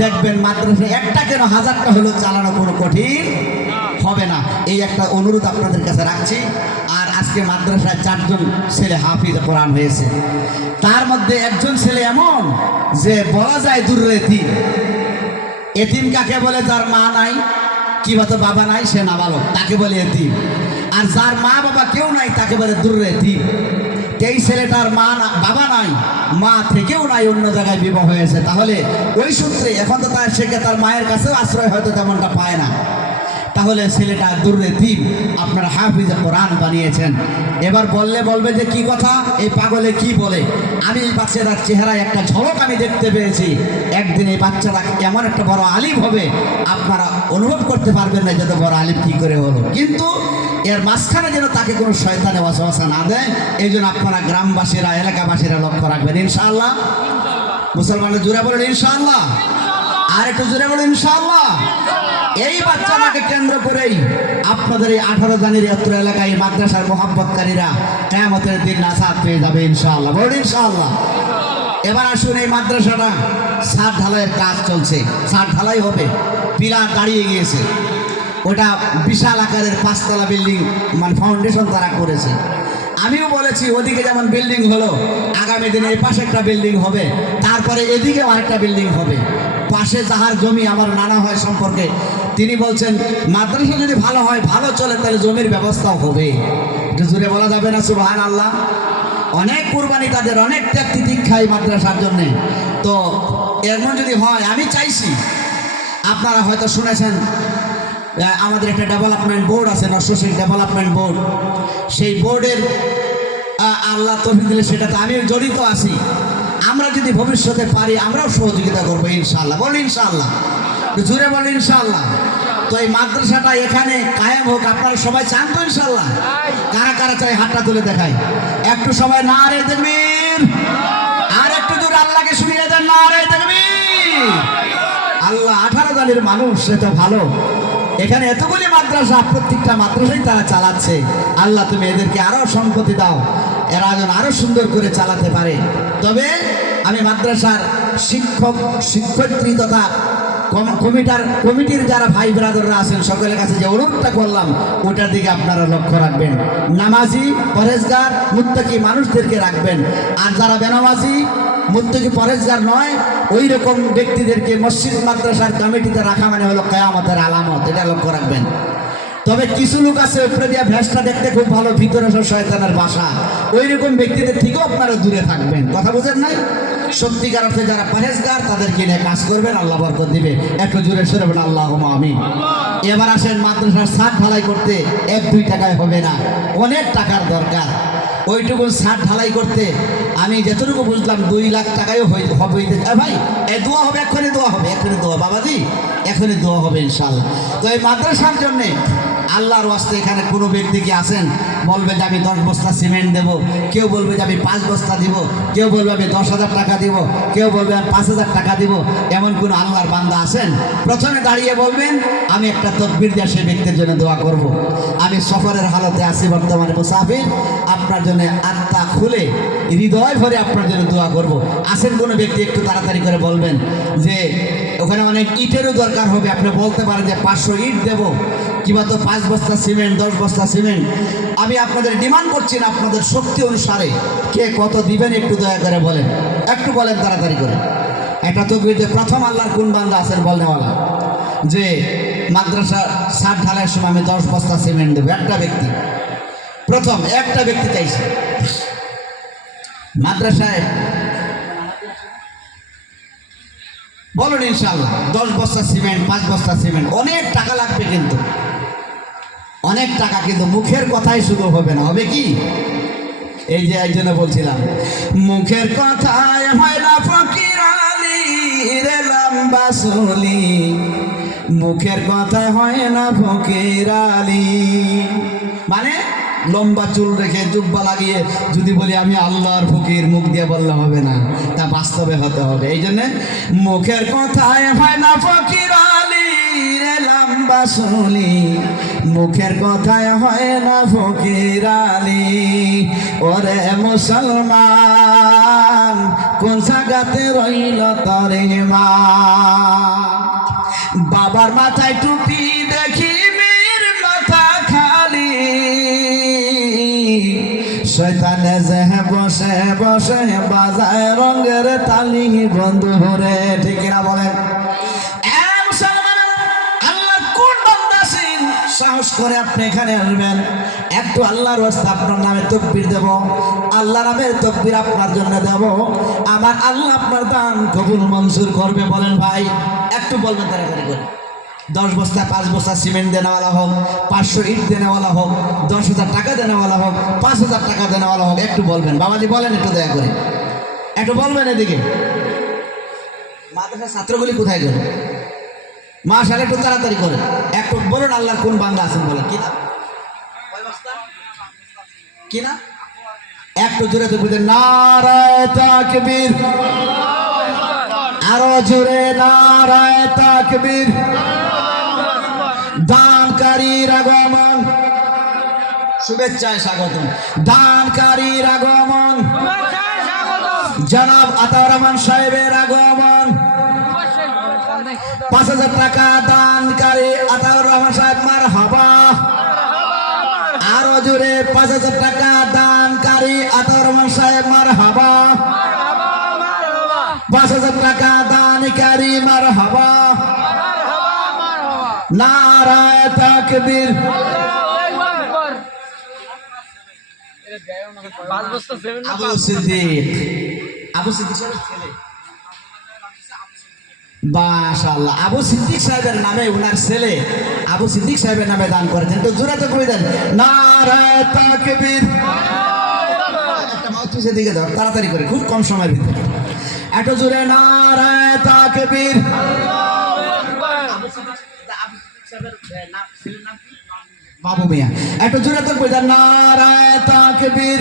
দেখবেন মাদ্রাসায় একটা কেন 1000টা হলো চালানো কোনো কঠিন হবে না। এই একটা অনুরোধ আপনাদের কাছে রাখছি। আর আজকে মাদ্রাসায় 4 জন ছেলে হাফিজ কোরআন হয়েছে, তার মধ্যে একজন ছেলে এমন যে বলা যায় দূরের এতিম। এতিম কাকে বলে? যার মা নাই, কি বলতো বাবা নাই, সে নাবালক, তাকে বলে এতিম। আর যার মা বাবা কেউ নাই তাকে বলে দূরের এতিম। এই ছেলেটার মা বাবা নাই, মা থেকেও নাই, অন্য জায়গায় বিবাহ হয়েছে। তাহলে ওই সূত্রে এখন তো তার মায়ের কাছেও আশ্রয় হয়তো তেমনটা পায় না। তাহলে ছেলেটা দূরে দ্বীপ আপনারা হাফিজে কোরআন বানিয়েছেন। এবার বলবে যে কি কথা, এই পাগলে কি বলে। আমি এই বাচ্চাটার চেহারায় একটা ঝলক আমি দেখতে পেয়েছি। একদিন এই বাচ্চাটা এমন একটা বড় আলিম হবে, আপনারা অনুভব করতে পারবেন না যত বড় আলিম কি করে হলো। কিন্তু এর মাঝখানে যেন তাকে কোনো শয়তানে ওয়াসওয়াসা না দেয়, এই জন্য আপনারা গ্রামবাসীরা এলাকাবাসীরা লক্ষ্য রাখবেন ইনশাআল্লাহ। মুসলমানের জোরে বলেন ইনশাআল্লাহ, আর একটু জোরে বলেন ইনশাআল্লাহ। এই বাচ্চাটাকে কেন্দ্র করেই আপনাদের এই 18 জানুয়ারি অত্র এলাকায় মাদ্রাসার মোহাব্বতকারীরা কিয়ামতের দিন নাসাত পেয়ে যাবে ইনশাআল্লাহ। বলুন ইনশাআল্লাহ। এবার আসুন, এই মাদ্রাসাটা ছাদ ঢালাইয়ের কাজ চলছে, ছাদ ঢালাই হবে, পিলার দাঁড়িয়ে গিয়েছে। ওটা বিশাল আকারের 5 তলা বিল্ডিং, মানে ফাউন্ডেশন তারা করেছে। আমিও বলেছি ওদিকে যেমন বিল্ডিং হলো, আগামী দিনে এই পাশে একটা বিল্ডিং হবে, তারপরে এদিকে আরেকটা বিল্ডিং হবে। পাশে যাহার জমি আমার নানা হয় সম্পর্কে, তিনি বলছেন মাদ্রাসা যদি ভালো হয়, ভালো চলে, তাহলে জমির ব্যবস্থাও হবে। একটু জোরে বলা যাবে না সুবহানাল্লাহ? অনেক কুরবানি তাদের, অনেক ত্যাগ তিতিক্ষাই মাদ্রাসার জন্যে। তো এমন যদি হয়, আমি চাইছি, আপনারা হয়তো শুনেছেন আমাদের একটা ডেভেলপমেন্ট বোর্ড আছে, নরসিংদী ডেভেলপমেন্ট বোর্ড। সেই বোর্ডের আল্লাহ তৌফিক দিলে সেটাতে আমিও জড়িত আছি। আমরা যদি ভবিষ্যতে পারি, আমরাও সহযোগিতা করবো ইনশাআল্লাহ। বলি ইনশাআল্লাহ, জুড়ে বলি ইনশাআল্লাহ। তো এই মাদ্রাসাটা এখানে কায়েম হোক, আপনারা সবাই চান তো ইনশাআল্লাহ? কারা কারা চাই হাতটা তুলে দেখায় একটু সবাই। নারে তাকবীর! আর একটু জোরে আল্লাহকে শুনিয়ে দেন, নারে তাকবীর! আল্লাহ 18 দলের মানুষ, সেটা ভালো। এখানে এতগুলি মাদ্রাসা, প্রত্যেকটা মাদ্রাসাই তারা চালাচ্ছে। আল্লাহ তুমি এদেরকে আরো সম্পত্তি দাও, এরা যেন আরো সুন্দর করে চালাতে পারে। তবে আমি মাদ্রাসার শিক্ষক শিক্ষয়িত্রী তথা কমিটির যারা ভাই ব্রাদাররা আছেন, সকলের কাছে যে অনুরোধটা করলাম, ওটার দিকে আপনারা লক্ষ্য রাখবেন। নামাজি, পরেজগার, মুত্তাকি মানুষদেরকে রাখবেন। আর যারা বেনামাজি, মুত্তাকি, পরেজগার নয়, ওই রকম ব্যক্তিদেরকে মসজিদ মাদ্রাসার কমিটিতে রাখা মানে হলো কিয়ামতের আলামত, এটা লক্ষ্য রাখবেন। তবে কিছু লোক আছে উপরে দিয়া ভেসটা দেখতে খুব ভালো, ভিতরে সব শয়তানের বাসা, ওই রকম ব্যক্তিদের থেকেও আপনারা দূরে থাকবেন। কথা বুঝেন নাই? সত্যিকার অর্থে যারা পরেজগার, তাদেরকে নিয়ে কাজ করবেন, আল্লাহ বরকত দিবে। একটু জোরে সরে বলেন আল্লাহুম্মা আমিন। এবার আসেন মাদ্রাসার ছাদ ঢালাই করতে 1-2 টাকায় হবে না, অনেক টাকার দরকার। ওইটুকু ছাদ ঢালাই করতে আমি যতটুকু বুঝলাম 2 লাখ টাকায়ও হবে। ভাই এ দোয়া হবে, এক্ষুনি দোয়া হবে, এক্ষুনি দোয়া, বাবাজি এখনই দোয়া হবে ইনশাআল্লাহ। তো এই মাদ্রাসার জন্যে আল্লাহর ওয়াস্তে এখানে কোনো ব্যক্তি কি আছেন বলবে যে আমি 10 বস্তা সিমেন্ট দেব, কেউ বলবে যে আমি 5 বস্তা দিব, কেউ বলবে আমি 10,000 টাকা দিব, কেউ বলবে আমি 5,000 টাকা দিব, এমন কোন আল্লাহর বান্দা আছেন? প্রথমে দাঁড়িয়ে বলবেন আমি একটা তাকবীর দিয়ে সেই ব্যক্তির জন্য দোয়া করব। আমি সফরের হালতে আছি বর্তমানে মুসাফির, আপনার জন্য আত্মা খুলে হৃদয় ভরে আপনার জন্য দোয়া করব। আছেন কোনো ব্যক্তি? একটু তাড়াতাড়ি করে বলবেন যে ওখানে অনেক ইটেরও দরকার হবে। আপনি বলতে পারেন যে 500 ইট দেব, কিংবা তো 5 বস্তা সিমেন্ট, 10 বস্তা সিমেন্ট। আমি আপনাদের ডিমান্ড করছি না, আপনাদের শক্তি অনুসারে কে কত দিবেন একটু দয়া করে বলেন, একটু বলেন তাড়াতাড়ি করে। একটা তাকবীর যে প্রথম আল্লাহর কোন বান্দা আছেন বলনেওয়ালা, যে মাদ্রাসা ছাদ ঢালাইয়ের সময় আমি 10 বস্তা সিমেন্ট দেবো? একটা ব্যক্তি, প্রথম একটা ব্যক্তি চাইছে। মাদ্রাসায় বলুন ইনশাআল্লাহ 10 বস্তা সিমেন্ট, 5 বস্তা সিমেন্ট। অনেক টাকা লাগবে, কিন্তু অনেক টাকা, কিন্তু মুখের কথাই শুধু হবে না, হবে কি? এই যে এই জন্য বলছিলাম, মুখের কথায় হয় না ফকির আলী রে লম্বা চুলি, মুখের কথায় হয় না ফকির আলী। মানে লম্বা চুল রেখে জুব্বা লাগিয়ে যদি বলি আমি আল্লাহর ফকির, মুখ দিয়ে বললে হবে না, তা বাস্তবে হতে হবে। এই জন্যে মুখের কথায় হয় না ফকির আলী রে লম্বা চুলি, মুখের কথায় হয় না ফকির আলী। ওরে মুসলমান কোন জায়গাতে রইল তোর ঈমান? বাবার মাথায় টুপি দেখি মেয়ের মাথা খালি, শয়তানে যে বসে বসে বাজায় রঙের তালি বন্ধু রে। ঠিক না বলেন? সাহস করে আপনি এখানে আসবেন, একটু আল্লাহর ওয়াস্তে আপনার নামে তাকবীর দেব, আল্লাহ নামের তাকবীর আপনার জন্য দেব। আমার আল্লাহ আপনার দান কবুল মঞ্জুর করবে। বলেন ভাই, একটু বলবেন তাড়াতাড়ি করে। 10 বস্তা 5 বস্তা সিমেন্ট দেনেওয়ালা হোক, 500 ইট দেনেওয়ালা হোক, 10,000 টাকা দেনেওয়ালা হোক, 5,000 টাকা দেনেওয়ালা হোক, একটু বলবেন। বাবাজি বলেন একটু দয়া করে, একটু বলবেন। এদিকে মাদ্রাসার ছাত্রগুলি কোথায় গেল? মাশাআল্লাহ, একটু তাড়াতাড়ি করে একটু বলুন আল্লাহর কোন বান্দা আছেন বলেন। কি না? কি না? একটু জোরে তো বুঝেন, নারায়ে তাকবীর, আরো জোরে নারায়ে তাকবীর। দানকারীর আগমন, শুভেচ্ছায় স্বাগতম। দানকারীর আগমন, জনাব আতাউর রহমান সাহেবের আগমন। 5,000 টাকা দানকারী আতাউর রহমান সাহেব। জুড়ে 5,000 টাকা দানকারী আতর সাহেব মারহাবা। 5,000 টাকা দানকারী মারহাবা। নারায়ে তাকবীর। আবু সিদ্দিক, আবু সিদ্দিক সাহেবের ছেলে। মাশাআল্লাহ, আবু সিদ্দিক সাহেবের নামে উনার ছেলে আবু সিদ্দিক সাহেবের নামে দান করেছেন। তো জোরে তো কই দেন নারায়ে তাকবীর। একটা মাউথপিসে দিকে দাও তাড়াতাড়ি করে, খুব কম সময়ের ভিতরে। এত জোরে নারায়ে তাকবীর। বাবু মিয়া, এত জোরে তো কই দেন নারায়ে তাকবীর।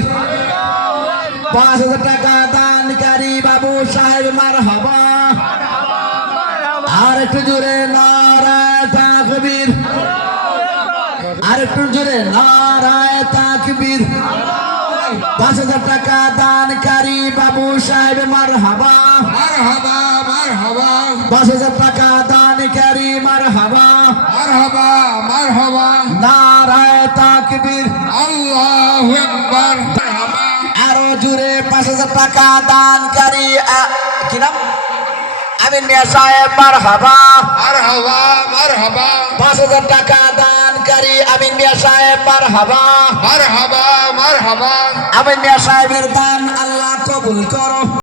5,000 টাকা দানকারী বাবু সাহেব মারহাবা। আর একটু জোরে নারায়ে তাকবীর। আর একটু জোরে নারায়ে তাকবীর। 5,000 টাকা দানকারী বাবু সাহেব মারহাবা। মারহাবা মারহাবা 5,000 টাকা দানকারী মারহাবা। মারহাবা মারহাবা নারায়ে তাকবীর। আল্লাহু আকবার মারহাবা আরো জোরে 5,000 টাকা দানকারী কি নাম? আমিন মিয়া সাহেব মারহাবা। মারহাবা মারহাবা 5,000 টাকা দানকারী আমিন মিয়া সাহেব মারহাবা। মারহাবা মারহাবা আমিন মিয়া সাহেবের দান আল্লাহ কবুল করো।